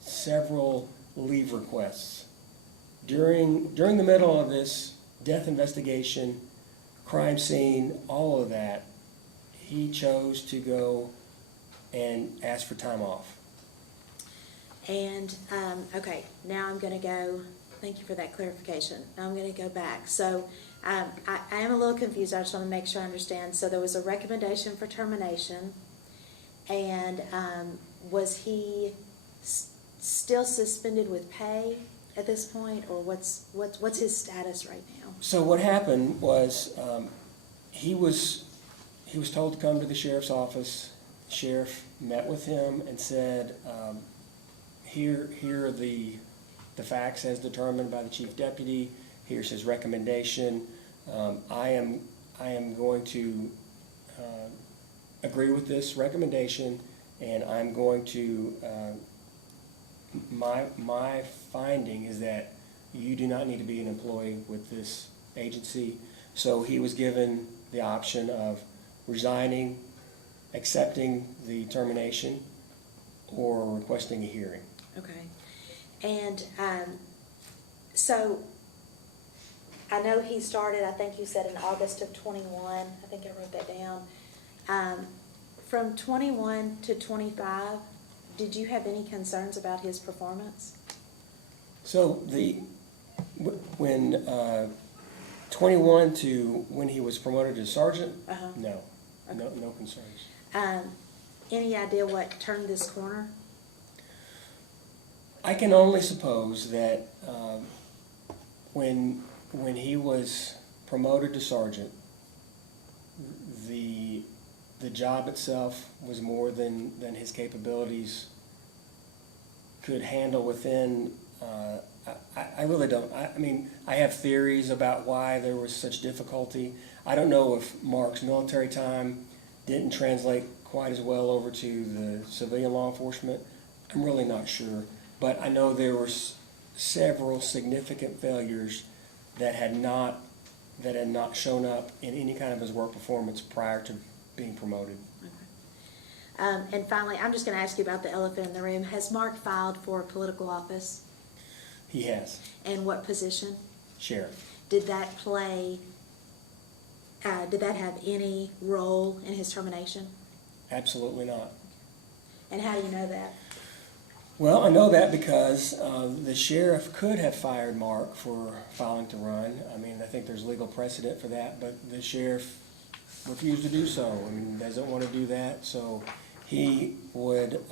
several leave requests. During the middle of this death investigation, crime scene, all of that, he chose to go and ask for time off. And, okay, now I'm gonna go, thank you for that clarification. Now I'm gonna go back. So, I am a little confused. I just wanna make sure I understand. So there was a recommendation for termination, and, was he still suspended with pay at this point, or what's his status right now? So what happened was, he was told to come to the sheriff's office. The sheriff met with him and said, here are the facts as determined by the chief deputy. Here's his recommendation. I am going to agree with this recommendation, and I'm going to, my finding is that you do not need to be an employee with this agency. So he was given the option of resigning, accepting the termination, or requesting a hearing. Okay. And, so, I know he started, I think you said in August of 21, I think I wrote that down. From 21 to 25, did you have any concerns about his performance? So when 21 to when he was promoted to sergeant, Uh-huh. no concerns. Any idea what turned this corner? I can only suppose that when he was promoted to sergeant, the job itself was more than his capabilities could handle within. I really don't. I mean, I have theories about why there was such difficulty. I don't know if Mark's military time didn't translate quite as well over to the civilian law enforcement. I'm really not sure. But I know there were several significant failures that had not shown up in any kind of his work performance prior to being promoted. And finally, I'm just gonna ask you about the elephant in the room. Has Mark filed for political office? He has. And what position? Sheriff. Did that have any role in his termination? Absolutely not. And how do you know that? Well, I know that because the sheriff could have fired Mark for filing to run. I mean, I think there's legal precedent for that, but the sheriff refused to do so. I mean, doesn't want to do that, so he would.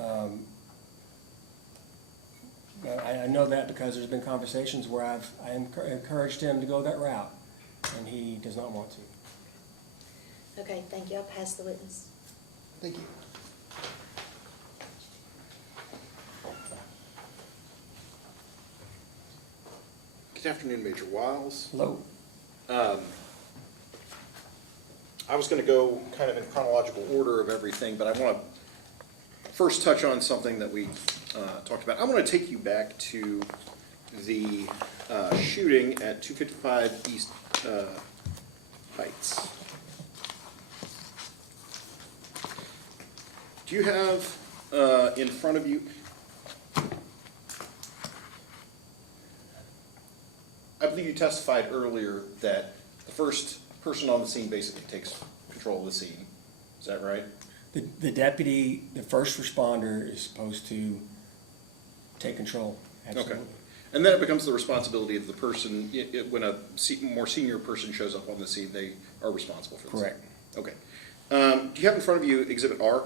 I know that because there's been conversations where I encouraged him to go that route, and he does not want to. Okay, thank you. I'll pass the witness. Thank you. Good afternoon, Major Wiles. Hello. I was going to go kind of in chronological order of everything, but I want to first touch on something that we talked about. I want to take you back to the shooting at 255 East Heights. you have in front of you, I believe you testified earlier that the first person on the scene basically takes control of the scene. Is that right? The deputy, the first responder is supposed to take control, absolutely. Okay. And then it becomes the responsibility of the person, when a more senior person shows up on the scene, they are responsible for this. Correct. Okay. Do you have in front of you Exhibit R?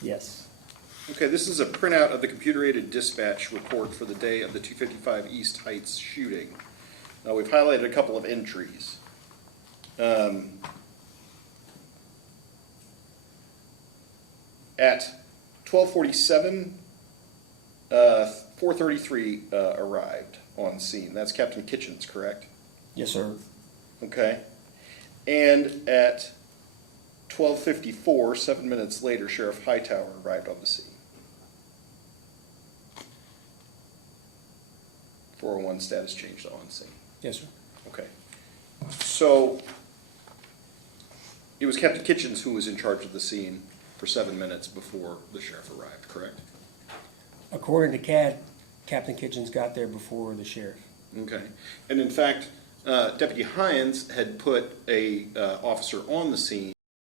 Yes. Okay, this is a printout of the computer-aided dispatch report for the day of the 255 East Heights shooting. We've highlighted a couple of entries. At 12:47, 433 arrived on scene. That's Captain Kitchens, correct? Yes, sir. Okay. And at 12:54, 7 minutes later, Sheriff Hightower arrived on the scene. 401 status changed on scene. Yes, sir. Okay. So it was Captain Kitchens who was in charge of the scene for 7 minutes before the sheriff arrived, correct? According to CAD, Captain Kitchens got there before the sheriff. Okay. And in fact, Deputy Heyungs had put a officer on the scene